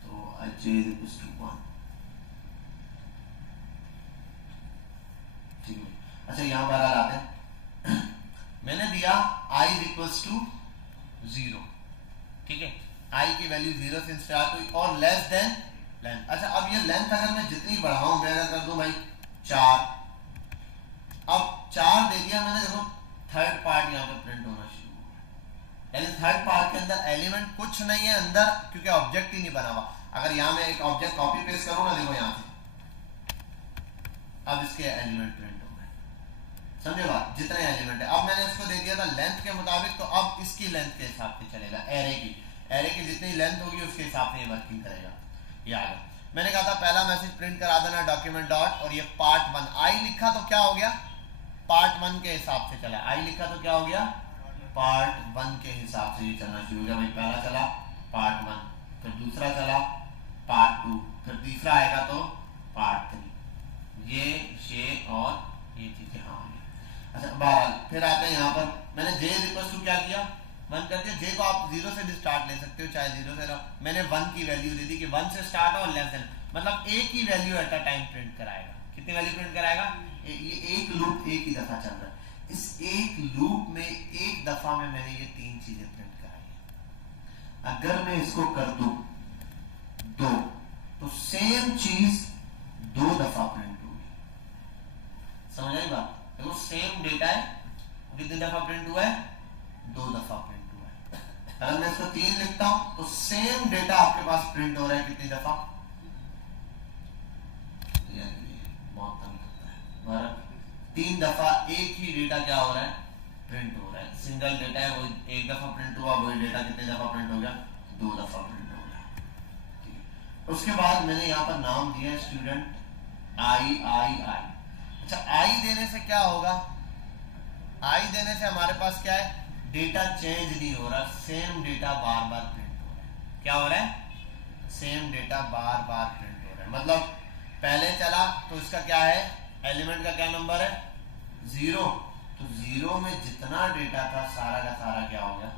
तो आई जे इक्वल्स टू 1, ठीक है। अच्छा यहाँ पर आते हैं, मैंने दिया आई इक्वल्स टू 0, ठीक है, आई की वैल्यू 0 से स्टार्ट हुई और लेस देन लेंथ। अच्छा अब ये लेंथ अगर मैं जितनी बढ़ाऊं, मैं अगर कर दूं भाई 4, अब 4 दे दिया मैंने, देखो थर्ड पार्ट यहाँ पे प्रिंट होना शुरू हुआ, यानी थर्ड पार्ट के अंदर एलिमेंट कुछ नहीं है अंदर, क्योंकि ऑब्जेक्ट ही नहीं बना हुआ। अगर यहाँ मैं एक ऑब्जेक्ट कॉपी पेस्ट करूँ ना, देखो यहाँ से अब इसके एलिमेंट प्रिंट हो गए, समझे बात, जितने एलिमेंट है। अब मैंने इसको दे दिया था लेंथ के मुताबिक, तो अब इसकी लेंथ के हिसाब से चलेगा, एरे की जितनी लेंथ होगी उसके हिसाब से ये वर्किंग करेगा। याद है मैंने कहा था पहला मैसेज प्रिंट करा देना डॉक्यूमेंट डॉट, और ये पार्ट 1 आई लिखा तो क्या हो गया, पार्ट 1 के हिसाब से चला, आई लिखा तो क्या हो गया, पार्ट 1 के हिसाब से ये चलना शुरू हो गया भाई। पहला चला पार्ट 1, फिर दूसरा चला पार्ट 2, फिर तीसरा आएगा तो पार्ट 3, ये और ये चीजें हाँ। अच्छा बहरहाल फिर आते हैं यहाँ पर, मैंने जे इक्वल्स टू क्या किया, 1 कर दिया, जे को आप 0 से भी स्टार्ट ले सकते हो, चाहे 0 से मैंने 1 की वैल्यू दे दी कि 1 से स्टार्ट और लेस देन, मतलब एक ही value at a time print कराएगा। कितनी वैल्यू प्रिंट कराएगा, ये एक लूप एक ही दफा चल रहा है, इस एक लूप में एक दफा में मैंने ये 3 चीजें प्रिंट कराई। अगर मैं इसको कर दूं 2, तो सेम चीज 2 दफा प्रिंट होगी, समझ आई बात। देखो सेम डेटा है, कितनी दफा प्रिंट हुआ है, सेम डेटा आपके पास प्रिंट हो रहा है कितनी दफा, बहुत तंग करता है बराबर, 3 दफा एक ही डेटा क्या हो रहा है, प्रिंट हो रहा है। सिंगल डेटा है, वो एक दफा प्रिंट हुआ, वही डेटा कितनी दफा प्रिंट हो गया, 2 दफा प्रिंट हो गया। ठीक है, उसके बाद मैंने यहाँ पर नाम दिया स्टूडेंट आई आई आई। अच्छा, आई देने से क्या होगा, आई देने से हमारे पास क्या है, डेटा चेंज नहीं हो रहा, सेम डेटा बार बार प्रिंट हो रहा है। क्या हो रहा है, सेम डेटा बार बार प्रिंट हो रहा है। मतलब पहले चला तो इसका क्या है, एलिमेंट का क्या नंबर है, 0, तो 0 में जितना डेटा था सारा का सारा क्या हो गया,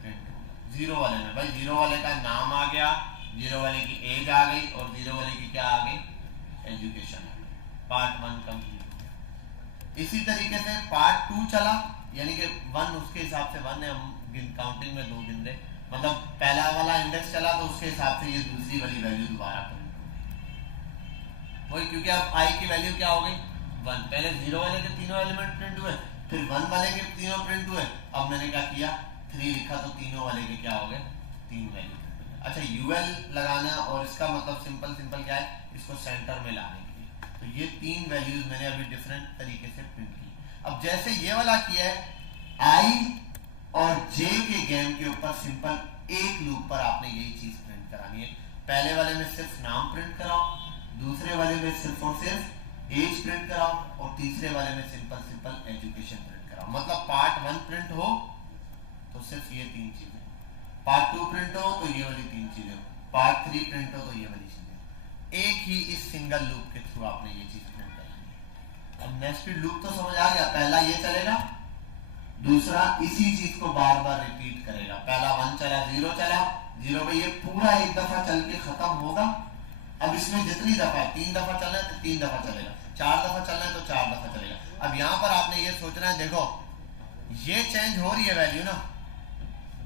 प्रिंट हो गया। 0 वाले में भाई 0 वाले का नाम आ गया, 0 वाले की एज आ गई, और 0 वाले की क्या आ गई, एजुकेशन आ गई। पार्ट 1 कंप्लीट हो गया। इसी तरीके से पार्ट 2 चला, यानी कि 1 उसके हिसाब से 1 है, हम काउंटिंग में 2 गिन रहे, मतलब पहला वाला इंडेक्स चला तो उसके हिसाब से ये दूसरी वाली वैल्यू दोबारा प्रिंट हो गई वही, क्योंकि अब आई की वैल्यू क्या हो गई, 1। पहले 0 वाले के तीनों एलिमेंट प्रिंट हुए, फिर 1 वाले के तीनों प्रिंट हुए, अब मैंने क्या किया, 3 लिखा तो तीनों वाले के क्या हो गए, 3 वैल्यू प्रिंट हो गए। अच्छा, यूएल लगाना, और इसका मतलब सिंपल सिंपल क्या है, इसको सेंटर में लाने के लिए, तो ये 3 वैल्यूज मैंने अभी डिफरेंट तरीके से प्रिंट की। अब जैसे ये वाला किया है, आई और जे के गेम के ऊपर सिंपल एक लूप पर आपने यही चीज प्रिंट करानी है। पहले वाले में सिर्फ नाम प्रिंट कराओ, दूसरे वाले में सिर्फ और सिर्फ एज प्रिंट कराओ, और तीसरे वाले में सिंपल सिंपल एजुकेशन प्रिंट कराओ। मतलब पार्ट 1 प्रिंट हो तो सिर्फ ये 3 चीजें, पार्ट 2 प्रिंट हो तो ये वाली 3 चीजें, पार्ट 3 प्रिंट हो तो ये वाली चीजें। एक ही इस सिंगल लूप के थ्रू आपने ये चीज प्रिंट करानी है। अब नेस्टेड लूप तो समझ आ गया, पहला ये चलेगा, दूसरा इसी चीज को बार बार रिपीट करेगा। पहला 1 चला, 0 चला, 0 पे ये पूरा एक दफा चल के खत्म होगा। अब इसमें जितनी दफा, 3 दफा चलना है तो 3 दफा चलेगा, 4 दफा चलना है तो 4 दफा चलेगा। अब यहाँ पर आपने ये सोचना है, देखो ये चेंज हो रही है वैल्यू ना,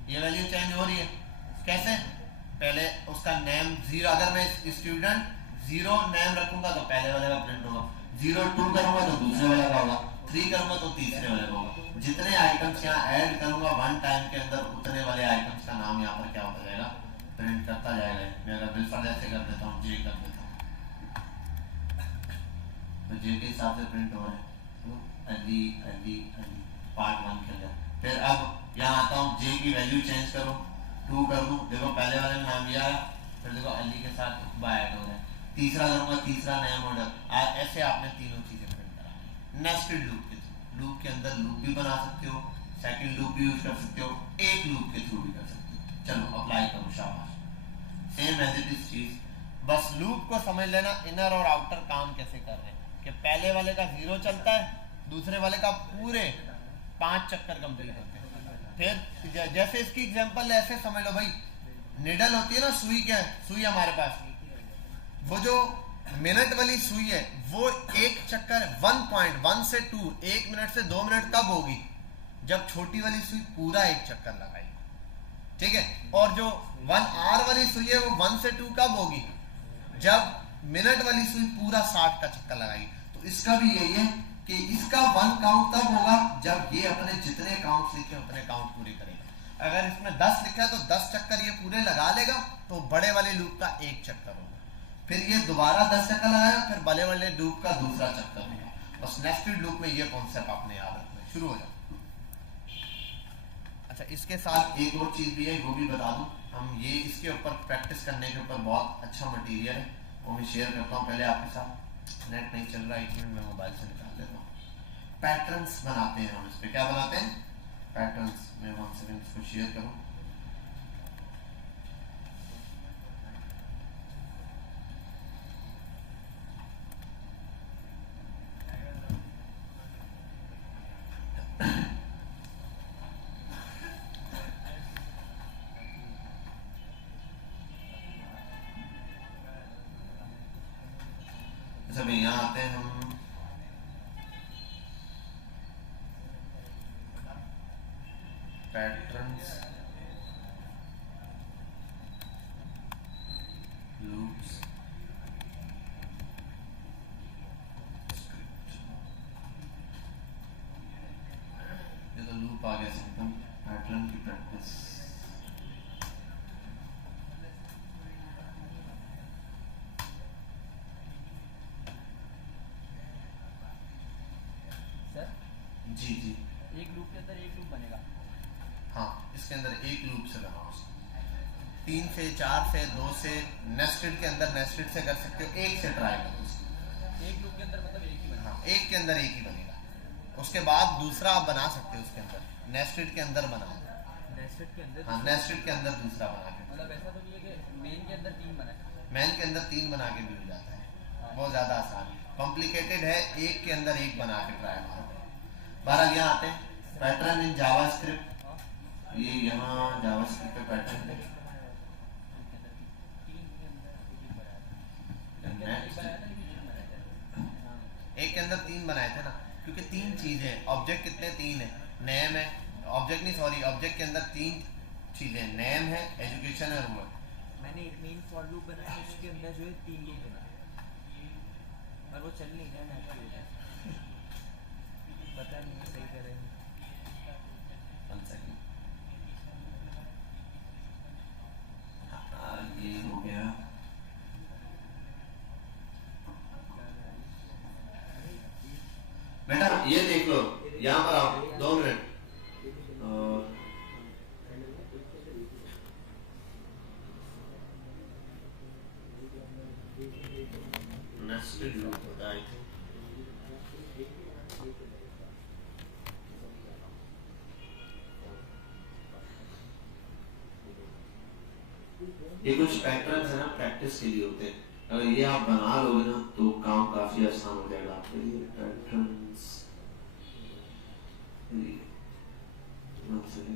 ये वैल्यू चेंज हो रही है कैसे, पहले उसका नेम 0, अगर मैं स्टूडेंट 0 नेम रखूंगा तो पहले वाले का प्रिंट होगा, 0 2 करूंगा तो दूसरे वाले का होगा, 3 करूंगा तो तीसरे वाले का होगा। जितने आइटम्स यहाँ ऐड करूंगा 1 टाइम के अंदर, उतने वाले आइटम्स का नाम यहाँ पर क्या होता जाएगा, प्रिंट करता जाएगा। मैं अगर बिल्कुल ऐसे कर देता हूँ, जे कर देता हूँ, तो जे के हिसाब से प्रिंट हो रहा है, तो अली अली अली पार्ट 1 के अंदर। फिर अब यहाँ आता हूँ, जे की वैल्यू चेंज करो, 2 कर दूँ, देखो पहले वाले में नाम ये आया, फिर देखो अली के साथ बा ऐड हो रहा है, तीसरा करूंगा, तीसरा नया मॉडल, ऐसे आपने तीनों चीजें प्रिंट करानी। नेस्टेड लूप के थ्रू, लूप के अंदर लूप भी बना सकते हो, सेकंड लूप भी यूज कर सकते हो, एक लूप के थ्रू भी कर सकते हो। चलो अप्लाई करो, शाबाश, सेम एज इट इज चीज, बस लूप को समझ लेना, इनर और आउटर काम कैसे कर रहे हैं, कि पहले वाले का 0 चलता है, दूसरे वाले का पूरे 5 चक्कर कंप्लीट होते हैं। फिर जैसे इसकी एग्जांपल ऐसे समझ लो भाई, निडल होती है ना, सुई, क्या है सुई हमारे पास, वो जो मिनट वाली सुई है, वो एक चक्कर 1.1 से 2, 1 मिनट से 2 मिनट कब होगी, जब छोटी वाली सुई पूरा एक चक्कर लगाएगी, ठीक है। और जो 1 आवर वाली सुई है, वो 1 से 2 कब होगी, जब मिनट वाली सुई पूरा 60 का चक्कर लगाएगी। तो इसका भी यही है कि इसका 1 काउंट तब होगा जब ये अपने जितने काउंट लिखे उतने काउंट पूरे करेगा। अगर इसमें 10 लिखा है तो 10 चक्कर ये पूरे लगा लेगा, तो बड़े वाले लूप का 1 चक्कर होगा, फिर ये दोबारा 10 चक्कर लगाएगा, फिर बड़े वाले लूप का दूसरा चक्कर होगा। बस नेस्टेड लूप में ये कॉन्सेप्ट आपने याद रखना है। शुरू हो जाओ। अच्छा, इसके साथ एक और चीज भी है, वो भी बता दूं, हम ये इसके ऊपर प्रैक्टिस करने के ऊपर बहुत अच्छा मटेरियल है, वो मैं शेयर करता हूँ पहले आपके साथ। नेट नहीं चल रहा, 1 मिनट में मोबाइल से निकाल देता हूँ। पैटर्न्स बनाते हैं हम, इस पे क्या बनाते हैं, पैटर्न्स। मैं 1 सेकंड इसको शेयर करूँ। जब यहाँ आते हैं हम, पैटर्न्स, लूप्स, ये तो लूप आ गया सिस्टम, पैटर्न की प्रैक्टिस। उसके अंदर एक लूप से बनाओ, 3 से 4 से 2 से, नेस्टेड के अंदर नेस्टेड से कर सकते हो, एक से ट्राई करो उसको। एक लूप के अंदर मतलब एक ही बनेगा। हाँ, एक के अंदर एक ही बनेगा। उसके बाद दूसरा आप बना सकते हो उसके अंदर, नेस्टेड के अंदर बनाओ। नेस्टेड के अंदर? हाँ, नेस्टेड के अंदर दूसरा बना के, मतलब ऐसा तो नहीं है कि मेन के अंदर 3 बनाए। मेन के अंदर 3 बना के भी हो जाता है, बहुत ज़्यादा आसान है। कॉम्प्लिकेटेड है, एक के अंदर एक बना के ट्राई करो। 12 यहाँ आते हैं, पैटर्न इन जावास्क्रिप्ट। ये यहाँ जावास्क्रिप्ट पे पैटर्न है, एक के अंदर 3 बनाए थे ना, क्योंकि 3 चीजें, ऑब्जेक्ट कितने 3 है, नेम है, ऑब्जेक्ट नहीं सॉरी, ऑब्जेक्ट के अंदर 3 चीजें, नेम है, एजुकेशन है, रूम। मैंने एक मेन फॉर लूप बनाया, उसके अंदर जो है 3 लूप बनाए, पर वो चल नहीं रहा है, पता नहीं सही कर रहे हैं। ये हो गया। बेटा ये देख लो, यहाँ पर आओ 2 मिनट। नेस्टेड लूप होता है, ये कुछ पैटर्न्स है ना, प्रैक्टिस के लिए होते हैं। अगर ये आप बना लोगे ना तो काम काफी आसान हो जाएगा आपके लिए। पैटर्न्स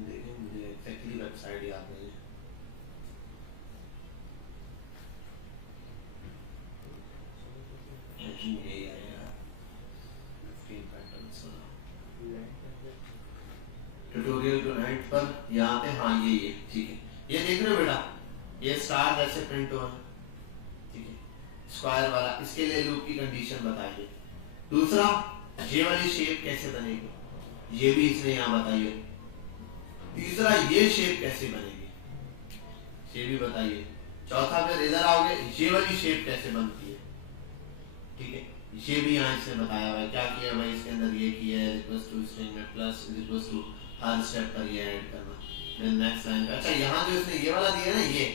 देखें, मुझे एक्जैक्टली वेबसाइट याद नहीं है। ये आएगा 15 पैटर्न्स ट्यूटोरियल टू नाइट पर यहाँ पे। हाँ ये ठीक है, ये देख रहे हो बेटा, ये स्टार जैसे प्रिंट हुआ है, ठीक है, स्क्वायर वाला। इसके लिए लूप की कंडीशन बताइए। दूसरा, ये वाली शेप कैसे बनेगी, ये भी इसने यहाँ बताइए। तीसरा, ये शेप कैसे बनेगी, ये भी बताइए। चौथा, फिर इधर आओगे, ये वाली शेप कैसे बनती है, ठीक है, ये भी यहाँ इसने बताया हुआ है। क्या किया भाई, इसके अंदर ये किया है, इक्वल्स टू स्ट्रिंग में प्लस इक्वल्स टू, हर स्टेप पर ये ऐड करना। देन नेक्स्ट लाइन पे, अच्छा यहाँ जो इसने ये वाला दिया है ना, ये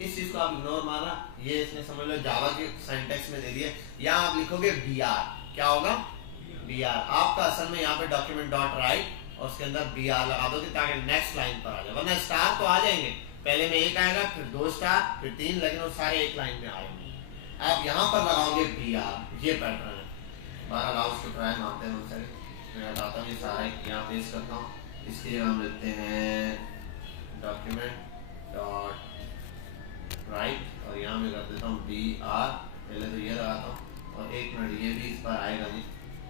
इस चीज को आप इग्नोर मारना, ये इसने समझ लो जावा के सिंटैक्स में दे दिया। यहाँ आप लिखोगे br, क्या होगा br, आपका असल में यहाँ पे डॉक्यूमेंट डॉट राइट और उसके अंदर br लगा दोगे ताकि नेक्स्ट लाइन पर आ जाए। वरना स्टार तो आ जाएंगे, पहले में एक आएगा, फिर 2 स्टार, फिर 3, लेकिन वो सारे एक लाइन में आएंगे। आप यहाँ पर लगाओगे br, ये पैटर्न है। 12 लाउस को ट्राई मारते हैं उनसे, मैं बताता हूँ। ये सारा यहाँ पेस्ट करता हूँ, इसके लिए हम लिखते हैं डॉक्यूमेंट डॉट राइट और यहाँ मैं कर देता हूँ br, पहले तो ये लगाता हूँ। और 1 मिनट, ये भी इस पर आएगा नहीं,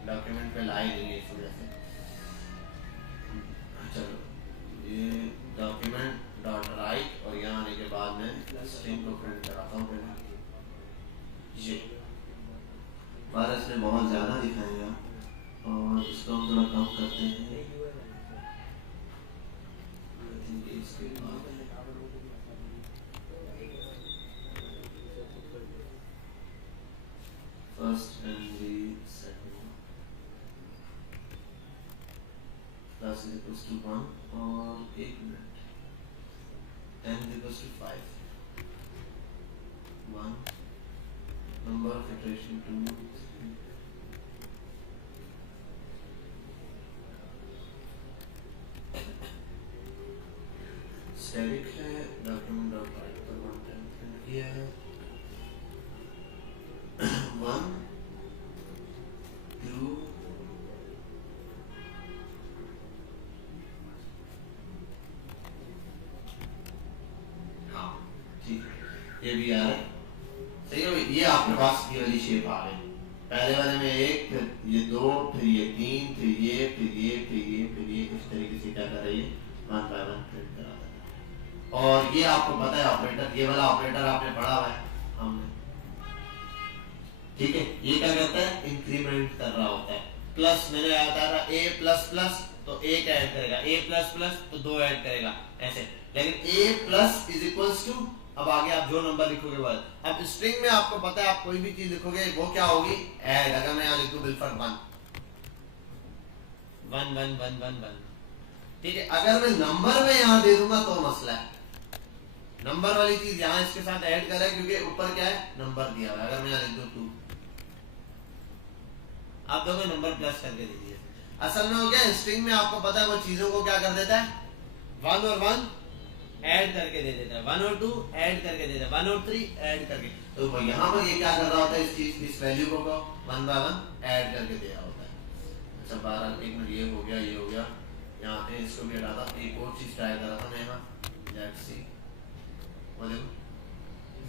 डॉक्यूमेंट पे लाई नहीं है इस वजह से। चलो, ये डॉक्यूमेंट डॉट राइट और यहाँ आने के बाद मैं स्ट्रिंग को प्रिंट कराता हूँ पहले। ये बारह में बहुत ज़्यादा दिखाएगा और इसको हम थोड़ा कम करते हैं। इसके बाद first and second plus is equals to 1 और 1 minute, n is equals to 5, 1 number of iteration 2, 3, static है, document dot write पर 1 टाइम प्रिंट किया है, 1 2 हाँ ठीक है, ये भी आ रहा है, सही है। ये आपके पास ये वाली शेप आ गई। पहले वाले में 1, फिर ये 2, फिर ये 3, फिर ये, फिर ये, फिर ये, फिर ये, इस तरीके से क्या कर रही है, 1 by 1 प्रिंट करा देता है। और ये आपको पता है ऑपरेटर, ये वाला ऑपरेटर आपने पढ़ा हुआ है हमने, ठीक है। ये क्या करता है, इंक्रीमेंट कर रहा होता है। प्लस मैंने बताया था a प्लस प्लस तो 1 ऐड करेगा, a प्लस प्लस तो 2 ऐड करेगा, ऐसे। लेकिन a plus is equals to, अब आगे आप जो नंबर लिखोगे वो। अब स्ट्रिंग में आपको पता है, आप कोई भी चीज लिखोगे वो क्या होगी, ऐड। अगर मैं यहाँ लिख दूं बिलफर 1 1 1 1 1 1, ठीक है, अगर मैं नंबर में यहां दे दूंगा तो मसला है, नंबर वाली चीज यहां इसके साथ ऐड करें क्योंकि ऊपर क्या है नंबर दिया हुआ है। अगर मैं यहां लिख दूं 2, आप दोगे नंबर प्लस करके दीजिए। असल में हो गया स्ट्रिंग में आपको पता है वो चीजों को क्या कर देता है, 1 और 1 ऐड करके दे देता है, 1 और 2 ऐड करके दे देता है, 1 और 3 ऐड करके। तो यहाँ पर ये क्या कर रहा होता है, इस चीज इस वैल्यू को 1 बाय 1 ऐड करके दिया होता है। अच्छा 12 एक मिनट, ये हो गया ये हो गया, यहाँ पे इसको भी हटा था, एक और चीज ट्राई करा था मैं यहाँ, लेट्स सी, वो देखो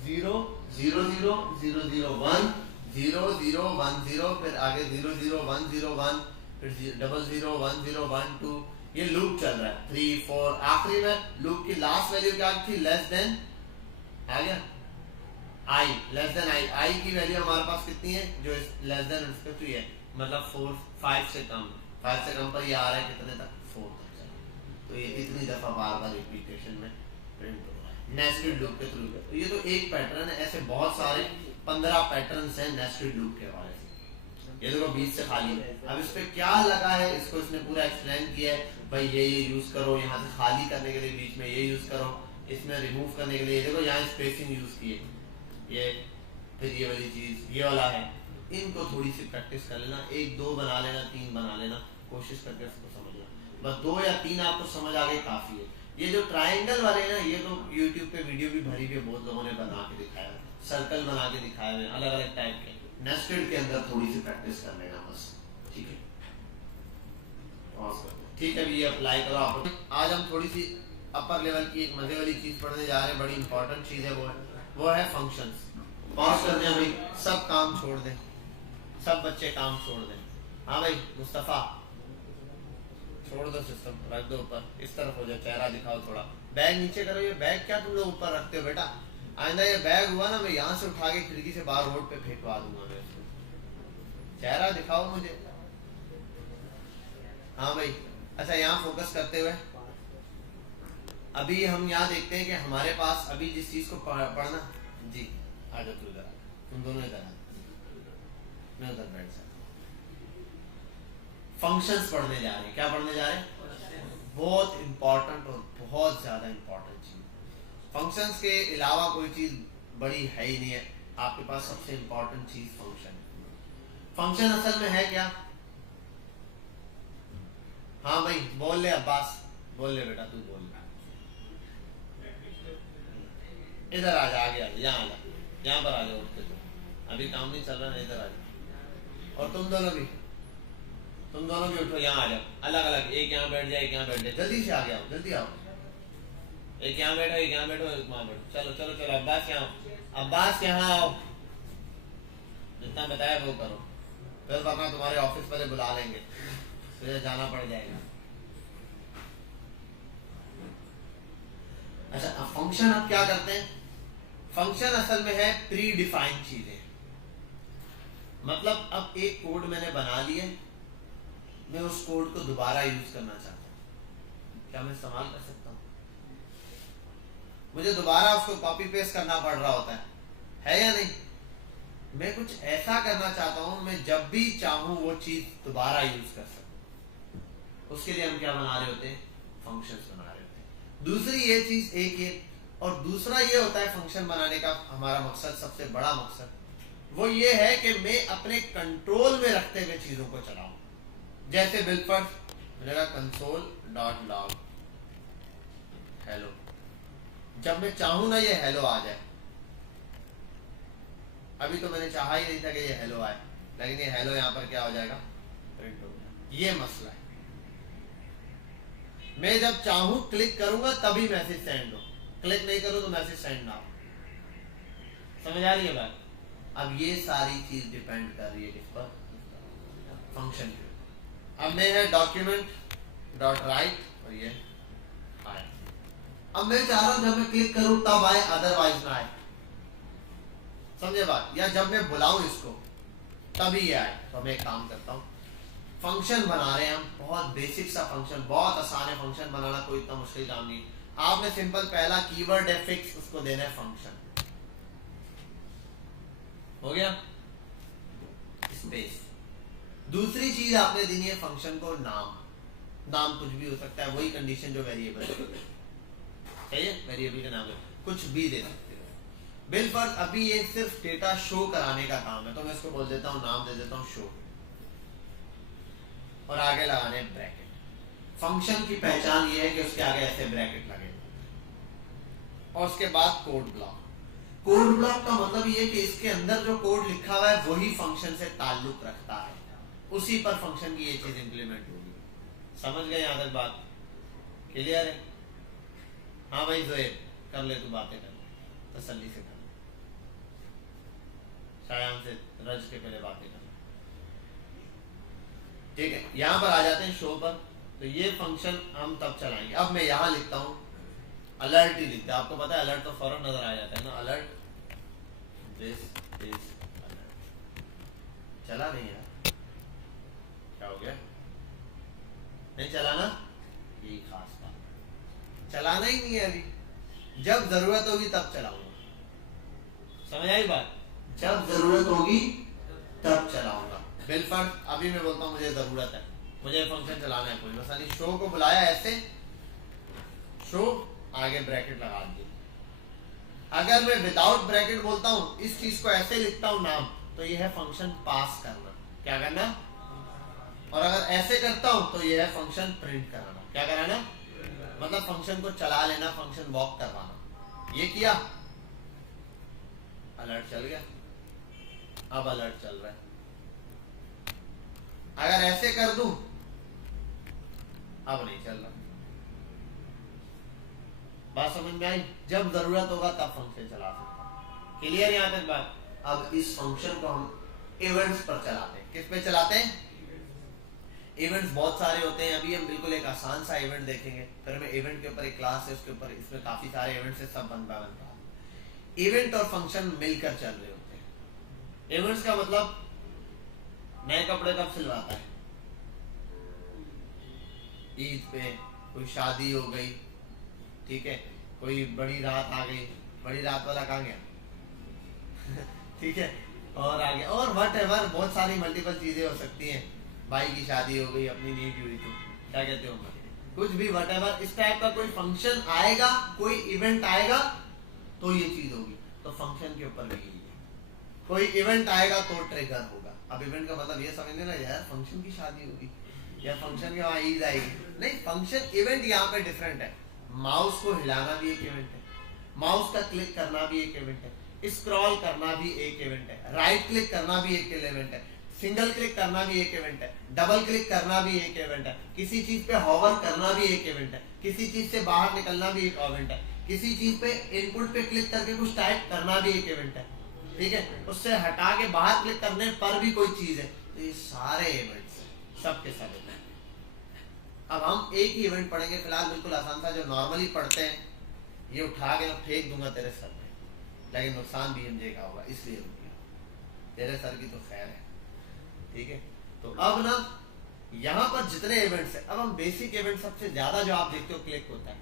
0 0 0 0 0 1 0 0 1 0, फिर आगे 0 0 1 0 1, फिर 0 0 1 0 1 2, ये लूप चल रहा है 3 4, आखिरी में लूप की लास्ट वैल्यू क्या थी, लेस देन, आ गया आई, लेस देन आई, आई की वैल्यू हमारे पास कितनी है, जो लेस देन रिस्पेक्ट टू है, मतलब 4 5 से कम, 5 से कम पर ये आ रहा है कितने तक, 4 तक चला। तो ये इतनी दफा बार बार रिपीटेशन में प्रिंट हो रहा है नेस्टेड लूप के थ्रू। तो ये तो एक पैटर्न है, ऐसे बहुत सारे 15 पैटर्न्स हैं नेस्टेड लूप के हवाले से। ये देखो 20 से खाली है, अब इस पे क्या लगा है, इसको इसने पूरा एक्सप्लेन किया है, भाई ये यूज करो, यहाँ से खाली करने के लिए बीच में ये यूज करो, इसमें रिमूव करने के लिए देखो यहाँ स्पेसिंग यूज की है, ये फिर ये वाली चीज ये वाला है। इनको थोड़ी सी प्रैक्टिस कर लेना, 1 2 बना लेना, 3 बना लेना, कोशिश करके इसको समझना, बस 2 या 3 आपको समझ आ गए काफी है। ये जो ट्रायंगल वाले हैं ना, ये तो यूट्यूब पे वीडियो भी भरी हुई बहुत लोगों ने बना के दिखाया, सर्कल बना के दिखाए हुए अलग अलग टाइप के, नेस्टेड के अंदर थोड़ी सी प्रैक्टिस कर लेना बस, ठीक है। ठीक है, ये अप्लाई करो आप। आज हम थोड़ी सी अपर लेवल की एक मजे वाली चीज पढ़ने जा रहे हैं, बड़ी इंपॉर्टेंट चीज है, वो है फंक्शंस। पॉज कर दें भाई, सब काम छोड़ दें, सब बच्चे काम छोड़ दें। हाँ भाई मुस्तफा छोड़ दो सिस्टम, रख दो ऊपर, इस तरफ हो जाए, चेहरा दिखाओ थोड़ा, बैग नीचे करो। ये बैग क्या तुम लोग ऊपर रखते हो बेटा, आइंदा ये बैग हुआ ना, मैं यहाँ से उठा के खिड़की से बाहर रोड पे फेंकवा दूंगा मैं इसको। चेहरा दिखाओ मुझे। हाँ भाई, अच्छा यहाँ फोकस करते हुए अभी हम यहाँ देखते हैं कि हमारे पास अभी जिस चीज को पढ़ना, जी आ जाओ, तू इधर, तुम दोनों इधर आ, मैं उधर बैठ सकता। फंक्शंस पढ़ने जा रहे हैं, क्या पढ़ने जा रहे हैं, बहुत इंपॉर्टेंट और बहुत ज्यादा इंपॉर्टेंट चीज। फंक्शंस के अलावा कोई चीज बड़ी है ही नहीं है आपके पास, सबसे इंपॉर्टेंट चीज फंक्शन। फंक्शन असल में है क्या, हाँ भाई बोल ले अब्बास, बोल ले बेटा, तू बोल ले, इधर आ जा, आगे आ जा, यहाँ आ जा, यहाँ पर आ जाओ, उठते तो अभी काम नहीं चल रहा है, इधर आ जाओ। और तुम दोनों भी उठो, यहाँ आ जाओ, अलग अलग, एक यहाँ बैठ जाए, एक यहाँ बैठ जाए, जल्दी से आगे आओ, जल्दी आओ, एक यहाँ बैठो, एक यहाँ बैठो, एक वहाँ बैठो, चलो चलो चलो, अब्बास यहाँ आओ, अब्बास यहाँ आओ, जितना बताया वो करो, फिर वरना तुम्हारे ऑफिस वाले बुला लेंगे, फिर जाना पड़ जाएगा। अच्छा अब फंक्शन अब क्या करते हैं, फंक्शन असल में है प्री डिफाइंड चीजें, मतलब अब एक कोड मैंने बना लिया, मैं उस कोड को दोबारा यूज करना चाहता हूं, क्या मैं इस्तेमाल कर सकता हूं, मुझे दोबारा उसको कॉपी पेस्ट करना पड़ रहा होता है या नहीं, मैं कुछ ऐसा करना चाहता हूं, मैं जब भी चाहूं वो चीज दोबारा यूज कर सकूं, उसके लिए हम क्या बना रहे होते हैं, फंक्शंस बना रहे होते हैं। दूसरी ये चीज एक है, और दूसरा ये होता है फंक्शन बनाने का हमारा मकसद, सबसे बड़ा मकसद वो ये है कि मैं अपने कंट्रोल में रखते हुए चीजों को चलाऊं। जैसे बिल्फर मिलेगा कंसोल डॉट लॉग हेलो, जब मैं चाहूं ना ये हेलो आ जाए, अभी तो मैंने चाहा ही नहीं था कि ये हेलो आए, लेकिन ये हेलो यहाँ पर क्या हो जाएगा, प्रिंट हो जाएगा। ये मसला है, मैं जब चाहूं क्लिक करूंगा तभी मैसेज सेंड हो, क्लिक नहीं करूं तो मैसेज सेंड ना हो, समझ आ रही है बात। अब ये सारी चीज डिपेंड कर रही है किस पर, फंक्शन पे। अब मैं है डॉक्यूमेंट डॉट राइट, और ये आए, अब मैं चाह रहा हूं जब मैं क्लिक करूं तब आए, अदरवाइज ना आए, समझे बात, या जब मैं बुलाऊं इसको तभी ये आए। तो मैं एक काम करता हूं, फंक्शन बना रहे हैं हम, बहुत बेसिक सा फंक्शन, बहुत आसान है फंक्शन बनाना, कोई इतना मुश्किल काम नहीं। आपने सिंपल पहला कीवर्ड है फिक्स, उसको देना है फंक्शन, हो गया, स्पेस। दूसरी चीज आपने देनी है फंक्शन को नाम, नाम कुछ भी हो सकता है, वही कंडीशन जो वेरिएबल है, सही है, वेरिएबल का नाम है, कुछ भी दे सकते हो। बिलफर्ज अभी ये सिर्फ डेटा शो कराने का काम है, तो मैं इसको बोल देता हूँ, नाम दे देता हूँ शो, और आगे लगाने ब्रैकेट। फंक्शन की पहचान ये है कि उसके आगे ऐसे ब्रैकेट लगे, और उसके बाद कोड ब्लॉक। कोड ब्लॉक का मतलब ये कि इसके अंदर जो कोड लिखा हुआ है वही फंक्शन से ताल्लुक रखता है, उसी पर फंक्शन की ये चीज इंप्लीमेंट होगी। समझ गए यहाँ तक बात? क्लियर है? हाँ भाई जोएब, कर ले तू बातें, कर तसल्ली से कर, शायाम से रज के पहले बातें कर, ठीक है। यहाँ पर आ जाते हैं शो पर। तो ये फंक्शन हम तब चलाएंगे। अब मैं यहाँ लिखता हूँ अलर्ट ही लिखता है, आपको पता है अलर्ट तो फौरन नजर आ जाता है ना, अलर्ट दिस इज अलर्ट। चला नहीं यार, क्या हो गया? नहीं चलाना, यही खास बात, चलाना ही नहीं है अभी, जब जरूरत होगी तब चलाऊंगा। समझ आई बात? जब जरूरत होगी तब चलाऊंगा। बिलफर्ज अभी मैं बोलता हूँ मुझे जरूरत है, मुझे फंक्शन चलाना है कोई, बस नहीं, शो को बुलाया ऐसे, शो आगे ब्रैकेट लगा दिए। अगर मैं विदाउट ब्रैकेट बोलता हूँ, इस चीज को ऐसे लिखता हूँ नाम, तो ये है फंक्शन पास करना, क्या करना, और अगर ऐसे करता हूँ तो ये है फंक्शन प्रिंट कराना, क्या कराना, मतलब फंक्शन को चला लेना, फंक्शन वॉक करवाना। ये किया, अलर्ट चल गया, अब अलर्ट चल रहा है। अगर ऐसे कर दूं, अब नहीं चल रहा। बात समझ में आई? जब जरूरत होगा तब फंक्शन चला सकता। क्लियर यहाँ तक बात? अब इस फंक्शन को हम इवेंट्स पर चलाते हैं। किस पे चलाते हैं? इवेंट्स बहुत सारे होते हैं। अभी हम बिल्कुल एक आसान सा इवेंट देखेंगे, फिर हमें इवेंट के ऊपर एक क्लास है, उसके ऊपर इसमें काफी सारे इवेंट्स है, सब बनता इवेंट और फंक्शन मिलकर चल रहे होते हैं। इवेंट्स का मतलब नए कपड़े कब सिलवाता है? ईद पे, कोई शादी हो गई, ठीक है, कोई बड़ी रात आ गई, बड़ी रात वाला कहाँ गया? ठीक है, और आगे और वट एवर बहुत सारी मल्टीपल चीजें हो सकती हैं। भाई की शादी हो गई, अपनी नहीं की हुई, तो क्या कहते हो, कुछ भी वट एवर, इस टाइप का कोई फंक्शन आएगा, कोई इवेंट आएगा तो ये चीज होगी। तो फंक्शन के ऊपर भी कोई इवेंट आएगा तो ट्रिगर होगा। अब इवेंट का मतलब ये समझ लेना यार, फंक्शन की शादी होगी या फंक्शन के वहां ईद आएगी, नहीं, फंक्शन इवेंट यहाँ पे डिफरेंट है। माउस को हिलाना भी एक इवेंट है, माउस का क्लिक करना भी एक इवेंट है, स्क्रॉल करना भी एक इवेंट है, राइट क्लिक करना भी एक इवेंट है, सिंगल क्लिक करना भी एक इवेंट है, डबल क्लिक करना भी एक इवेंट है, किसी चीज पे हॉवर करना भी एक इवेंट है, किसी चीज से बाहर निकलना भी एक इवेंट है, किसी चीज पे इनपुट पे क्लिक करके कुछ टाइप करना भी एक इवेंट है, ठीक है, उससे हटा के बाहर क्लिक करने पर भी कोई चीज है। तो ये सारे इवेंट्स सबके सब है। अब हम एक ही इवेंट पढ़ेंगे फिलहाल, बिल्कुल आसान सा जो नॉर्मली पढ़ते हैं, ये उठा के फेंक दूंगा तेरे सर में, लेकिन नुकसान BMJ का होगा, इसलिए रुक गया, तेरे सर की तो खैर है, ठीक है। तो अब ना यहाँ पर जितने इवेंट्स है, अब हम बेसिक इवेंट सबसे ज्यादा जो आप देखते हो क्लिक होता है,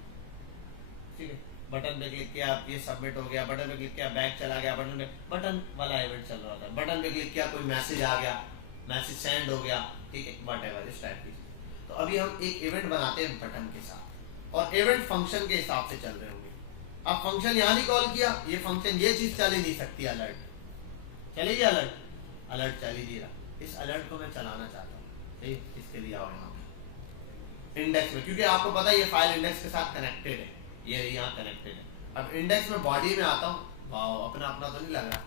ठीक है, बटन पे क्लिक किया, ये सबमिट हो गया, बटन पे क्लिक किया, बैक चला गया, बटन वाला इवेंट चल रहा था, बटन पे क्लिक किया, कोई मैसेज आ गया, मैसेज सेंड हो गया, ठीक है, व्हाटएवर इस टाइप की। तो अभी हम एक इवेंट बनाते हैं बटन के साथ, और इवेंट फंक्शन के हिसाब से चल रहे होंगे। अब फंक्शन यहाँ नहीं कॉल किया, ये फंक्शन ये चीज चल ही नहीं सकती, अलर्ट चलेगी, अलर्ट चल ही नहीं रहा। इस अलर्ट को मैं चलाना चाहता हूँ, ठीक, इसके लिए आओ यहाँ पे इंडेक्स में, क्योंकि आपको पता है ये फाइल इंडेक्स के साथ कनेक्टेड है, ये यहाँ कनेक्टेड है। अब इंडेक्स में बॉडी में आता हूँ, वाओ अपना अपना तो नहीं लग रहा,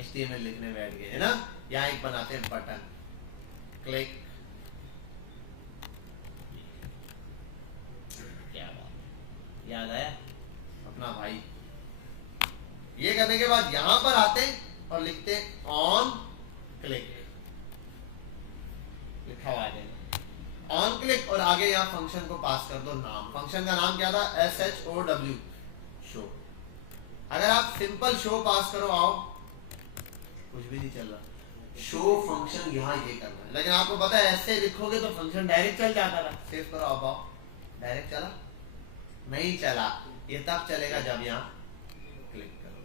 HTML लिखने बैठ गए है ना। यहाँ एक बनाते हैं बटन, क्लिक, क्या बात, याद आया अपना भाई। ये करने के बाद यहां पर आते और लिखते ऑन क्लिक, लिखा हुआ है ऑन क्लिक, और आगे यहाँ फंक्शन को पास कर दो नाम। फंक्शन का नाम क्या था? SHOW, show. अगर आप सिंपल शो पास करो, आओ, कुछ भी नहीं चल रहा, शो फंक्शन यहाँ ये करना है, लेकिन आपको पता है ऐसे लिखोगे तो फंक्शन डायरेक्ट चल जाता था। सेव करो, अब आओ, डायरेक्ट चला नहीं चला, ये तब चलेगा जब यहाँ क्लिक करो।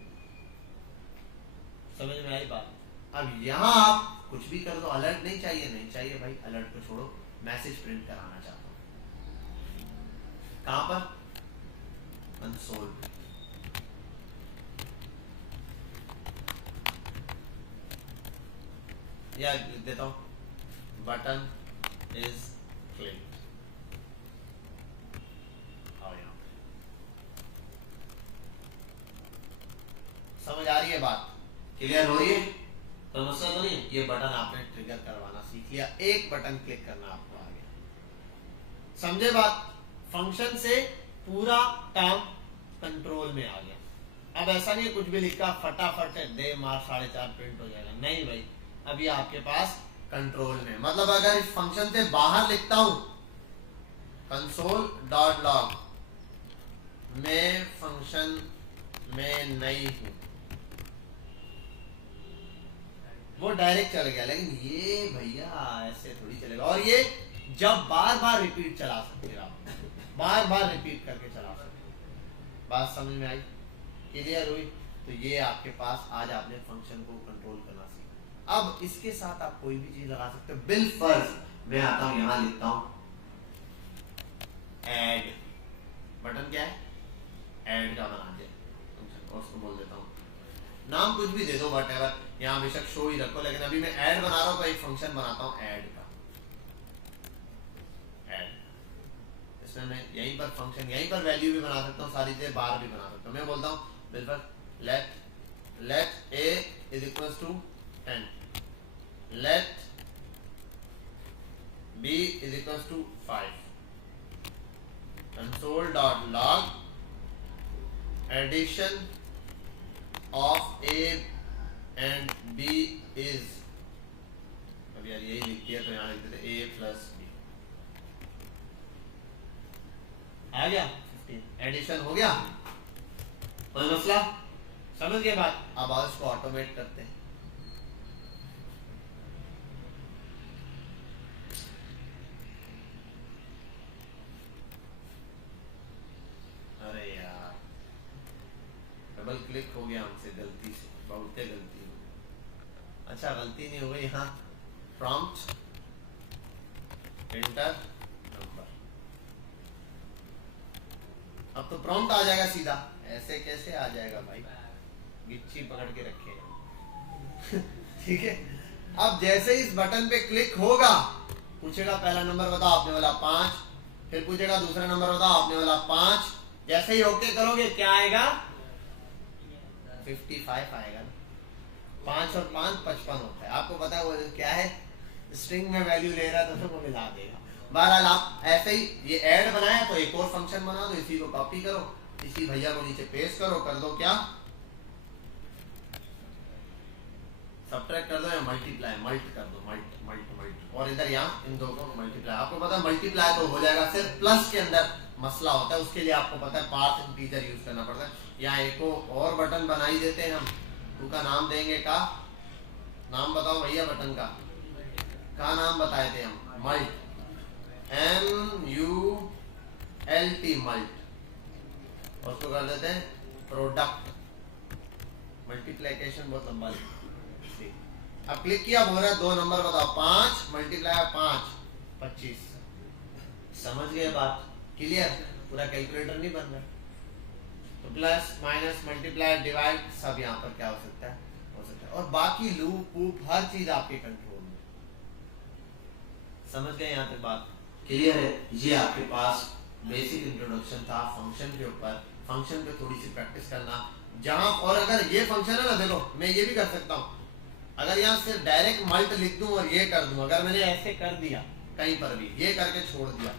समझ में आई बात? अब यहाँ आप कुछ भी कर दो, अलर्ट नहीं चाहिए, नहीं चाहिए भाई, अलर्ट को छोड़ो, मैसेज प्रिंट कराना चाहता हूं। कहां पर? कंसोल। या लिख देता हूं बटन इज क्लिक। समझ आ रही है बात? क्लियर हो रही है? तो समस्या तो नहीं? ये बटन आपने ट्रिगर करवाना सीख लिया, एक बटन क्लिक करना आपको आ गया। समझे बात? फंक्शन से पूरा काम कंट्रोल में आ गया। अब ऐसा नहीं कुछ भी लिखा फटाफट दे मार 4.5 प्रिंट हो जाएगा, नहीं भाई, अभी आपके पास कंट्रोल में। मतलब अगर इस फंक्शन से बाहर लिखता हूं console.log मैं फंक्शन में नहीं हूं, वो डायरेक्ट चल गया। लेकिन ये भैया ऐसे थोड़ी चलेगा। और ये जब बार बार रिपीट चला सकते हो आप, बार बार रिपीट करके चला सकते हो। बात समझ में आई? क्लियर हुई? तो ये आपके पास आज आपने फंक्शन को कंट्रोल करना सीखा। अब इसके साथ आप कोई भी चीज लगा सकते हो। बिल फर्ज मैं आता हूं, यहां लिखता हूं ऐड। बटन क्या है? ऐड का बना दिया फंक्शन, और उसको बोल देता हूं नाम कुछ भी दे दो, वट एवर, यहाँ बेशक शो ही रखो, लेकिन अभी मैं ऐड बना रहा हूँ तो एक फंक्शन बनाता हूँ ऐड का। ऐड इसमें मैं यहीं पर फंक्शन, यहीं पर वैल्यू भी बना सकता हूँ, सारी चीजें बार भी बना सकता हूँ। मैं बोलता हूँ बिल्कुल let a is equal to 10, let b is equal to 5, console.log addition of a and b is, अब यार यही लिख दिया तो यहाँ लिख देते a plus b। आ गया 15, एडिशन हो गया। कोई मसला? समझ गए बात? अब आओ इसको ऑटोमेट करते हैं। अरे यार डबल क्लिक हो गया हमसे गलती से, बहुत गलती हो। अच्छा गलती नहीं हो गई, यहाँ प्रॉम्प्ट एंटर नंबर। अब तो प्रॉम्प्ट आ जाएगा सीधा, ऐसे कैसे आ जाएगा भाई, गिच्ची पकड़ के रखे ठीक है। अब जैसे इस बटन पे क्लिक होगा पूछेगा पहला नंबर बताओ, आपने वाला 5, फिर पूछेगा दूसरा नंबर बताओ, आपने वाला 5। जैसे ही ओके करोगे क्या आएगा? 55 आएगा। 5 और 5 55 होता है। आपको पता है वो क्या है? स्ट्रिंग में वैल्यू ले रहा है तो वो मिला देगा। बहरहाल आप ऐसे ही ये ऐड बनाया तो एक और फंक्शन बना दो, इसी को कॉपी करो, इसी भैया को नीचे पेस्ट करो, कर दो क्या? सब्ट्रैक्ट कर दो या मल्टीप्लाई, मल्ट कर दो, मल्ट, और इधर यहाँ इन दो को मल्टीप्लाई। आपको पता है मल्टीप्लाई तो हो जाएगा, सिर्फ प्लस के अंदर मसला होता है, उसके लिए आपको पता है पार्ट इंटीजर यूज करना पड़ता है। यहाँ एक और बटन बना ही देते हैं हम, उसका नाम देंगे का, नाम बताओ भैया बटन का नाम बताए थे हम? Mult, MULT, mult. और उसको कर देते हैं प्रोडक्ट। मल्टीप्लिकेशन बहुत लंबा लिखा। अब क्लिक किया, बोल रहा है 2 नंबर बताओ, 5 मल्टीप्लाई 5 25। समझ गए बात? क्लियर? पूरा कैलकुलेटर नहीं बन रहा, तो प्लस माइनस मल्टीप्लाई डिवाइड सब यहाँ पर क्या हो सकता है? और बाकी लूप वूप हर चीज आपके कंट्रोल में। समझ गए यहाँ पे बात? क्लियर है? ये आपके पास बेसिक इंट्रोडक्शन था फंक्शन के ऊपर। फंक्शन पे थोड़ी सी प्रैक्टिस करना जहां, और अगर ये फंक्शन है ना, देखो मैं ये भी कर सकता हूँ, अगर यहाँ से डायरेक्ट मल्ट लिख दूं और ये कर दूं, अगर मैंने ऐसे कर दिया कहीं पर भी, ये करके छोड़ दिया,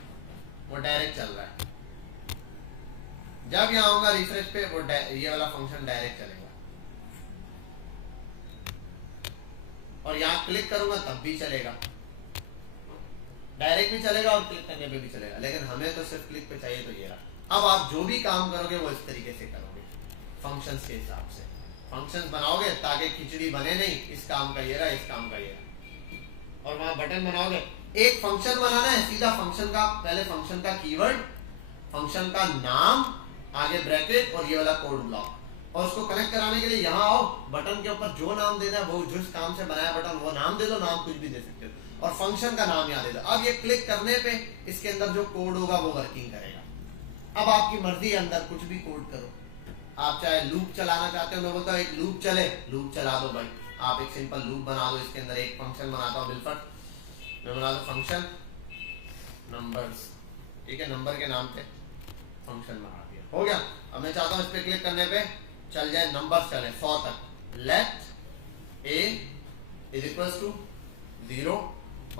वो डायरेक्ट चल रहा है। जब यहाँ होगा रिफ्रेश पे, वो ये वाला फंक्शन डायरेक्ट चलेगा, और यहाँ क्लिक करूंगा तब भी चलेगा, डायरेक्ट भी चलेगा और क्लिक करने पे भी चलेगा। लेकिन हमें तो सिर्फ क्लिक पे चाहिए, तो ये रहा। अब आप जो भी काम करोगे वो इस तरीके से करोगे, फंक्शंस के हिसाब से फंक्शंस बनाओगे ताकि खिचड़ी बने नहीं, इस काम का ये रहा, इस काम का ये रहा। और वहां बटन बनाओगे, एक फंक्शन बनाना है सीधा, फंक्शन का पहले फंक्शन का कीवर्ड, फंक्शन का नाम, आगे ब्रैकेट और ये वाला कोड ब्लॉक, और उसको कनेक्ट कराने के लिए यहाँ आओ, बटन के ऊपर जो नाम देना है वो जिस काम से बनाया बटन वो नाम दे दो, नाम कुछ भी दे सकते हो। और फंक्शन का नाम याद है। अब ये क्लिक करने पे इसके अंदर जो कोड होगा वो वर्किंग करेगा। अब आपकी मर्जी है, अंदर कुछ भी कोड करो। आप चाहे लूप चलाना चाहते हो, मैं बोलता हूँ एक लूप चले, लूप चला दो भाई। आप एक सिंपल लूप बना दो, इसके अंदर एक फंक्शन बनाता हूँ बिलफट, मैं बना दो फंक्शन नंबर्स, ठीक है, नंबर के नाम पे फंक्शन बना दिया, हो गया। अब मैं चाहता हूँ इस पे क्लिक करने पे चल जाए नंबर चले 100 तक। Let A is equal to 0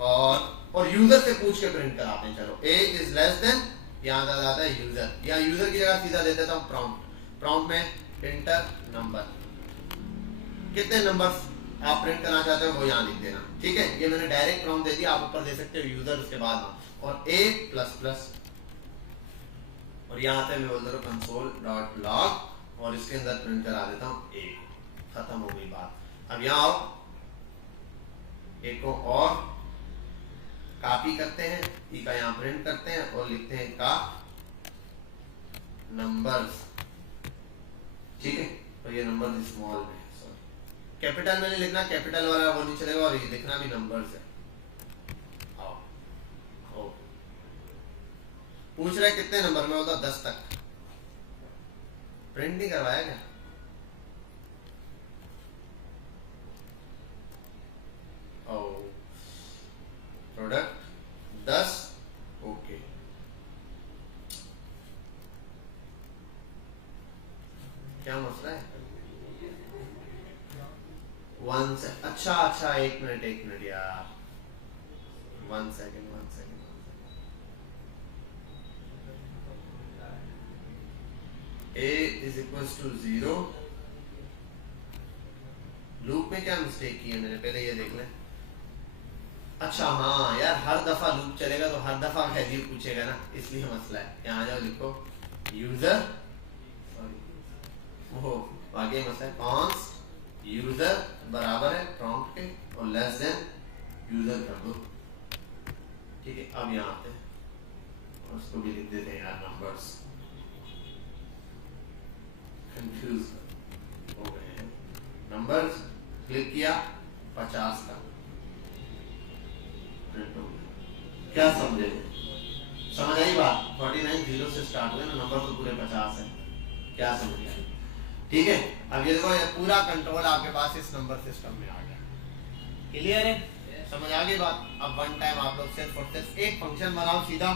और यूजर से पूछ के प्रिंट कराते हैं। चलो ए इज लेस देन, यहाँ जाता है यूजर, यहाँ यूजर की जगह सीधा दे देता हूँ प्रॉम्प्ट। प्रॉम्प्ट में इंटर नंबर, कितने नंबर्स आप प्रिंट करना चाहते हो वो यहाँ लिख देना, ठीक है। ये मैंने डायरेक्ट प्रॉम्प्ट दे दिया, आप ऊपर दे सकते हो यूजर, उसके बाद और a प्लस प्लस, और यहाँ पे मैं बोल दे रहा हूँ कंसोल डॉट लॉग और इसके अंदर प्रिंट करा देता हूँ a। खत्म हो गई बात। अब यहाँ आओ, एक को और कॉपी करते हैं, ई का यहाँ प्रिंट करते हैं और लिखते हैं का नंबर्स, ठीक है। तो ये नंबर स्मॉल में, सॉरी कैपिटल में नहीं लिखना, कैपिटल वाला वो नहीं चलेगा, और ये लिखना भी नंबर्स है। आओ पूछ रहे कितने नंबर में, होता 10 तक। प्रिंट नहीं करवाया क्या? Product 10, okay. क्या मसला है? 1 से, अच्छा एक मिनट यार, 1 second. a is equal to 0। Loop में क्या मिस्टेक की है मैंने, पहले ये देख लें। अच्छा हाँ यार, हर दफा लूप चलेगा तो हर दफा वैल्यू पूछेगा ना, इसलिए मसला है। यहाँ जाओ, लिखो यूजर, वो आगे मसला है, कॉन्स्ट यूजर बराबर है प्रॉम्प्ट के और लेस देन यूजर कर दो, ठीक है। अब यहाँ आते हैं और उसको भी लिख देते हैं यार नंबर्स, कंफ्यूज हो गए हैं। नंबर्स क्लिक किया 50 का, क्या समझे? समझ आई बात? 49 0 से स्टार्ट हुए ना, नंबर तो पूरे 50 है, क्या समझ आई? ठीक है। अब ये देखो, ये पूरा कंट्रोल आपके पास इस नंबर सिस्टम में आ गया। क्लियर है? समझ आ गई बात? अब वन टाइम आप लोग सिर्फ और सिर्फ एक फंक्शन बनाओ सीधा,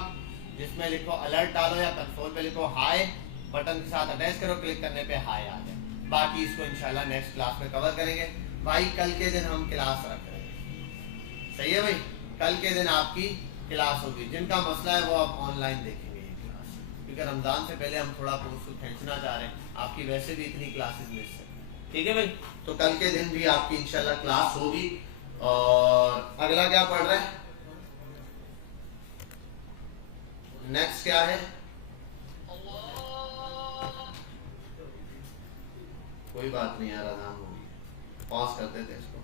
जिसमें लिखो अलर्ट डालो या कंसोल पे लिखो हाई, बटन के साथ अटैच करो, क्लिक करने पे हाई आ जाए। बाकी इसको इंशाल्लाह नेक्स्ट क्लास में कवर करेंगे भाई। कल के दिन हम क्लास रख रहे हैं, सही है भाई? कल के दिन आपकी क्लास होगी। जिनका मसला है वो आप ऑनलाइन देखेंगे ये क्लास, क्योंकि रमजान से पहले हम थोड़ा कोर्स को खींचना चाह रहे हैं, आपकी वैसे भी इतनी क्लासेस मिस है, ठीक है भाई? तो कल के दिन भी आपकी इंशाल्लाह क्लास होगी। और अगला क्या पढ़ रहे हैं, नेक्स्ट क्या है? कोई बात नहीं यार, अजान होगी, पॉज कर देते इसको।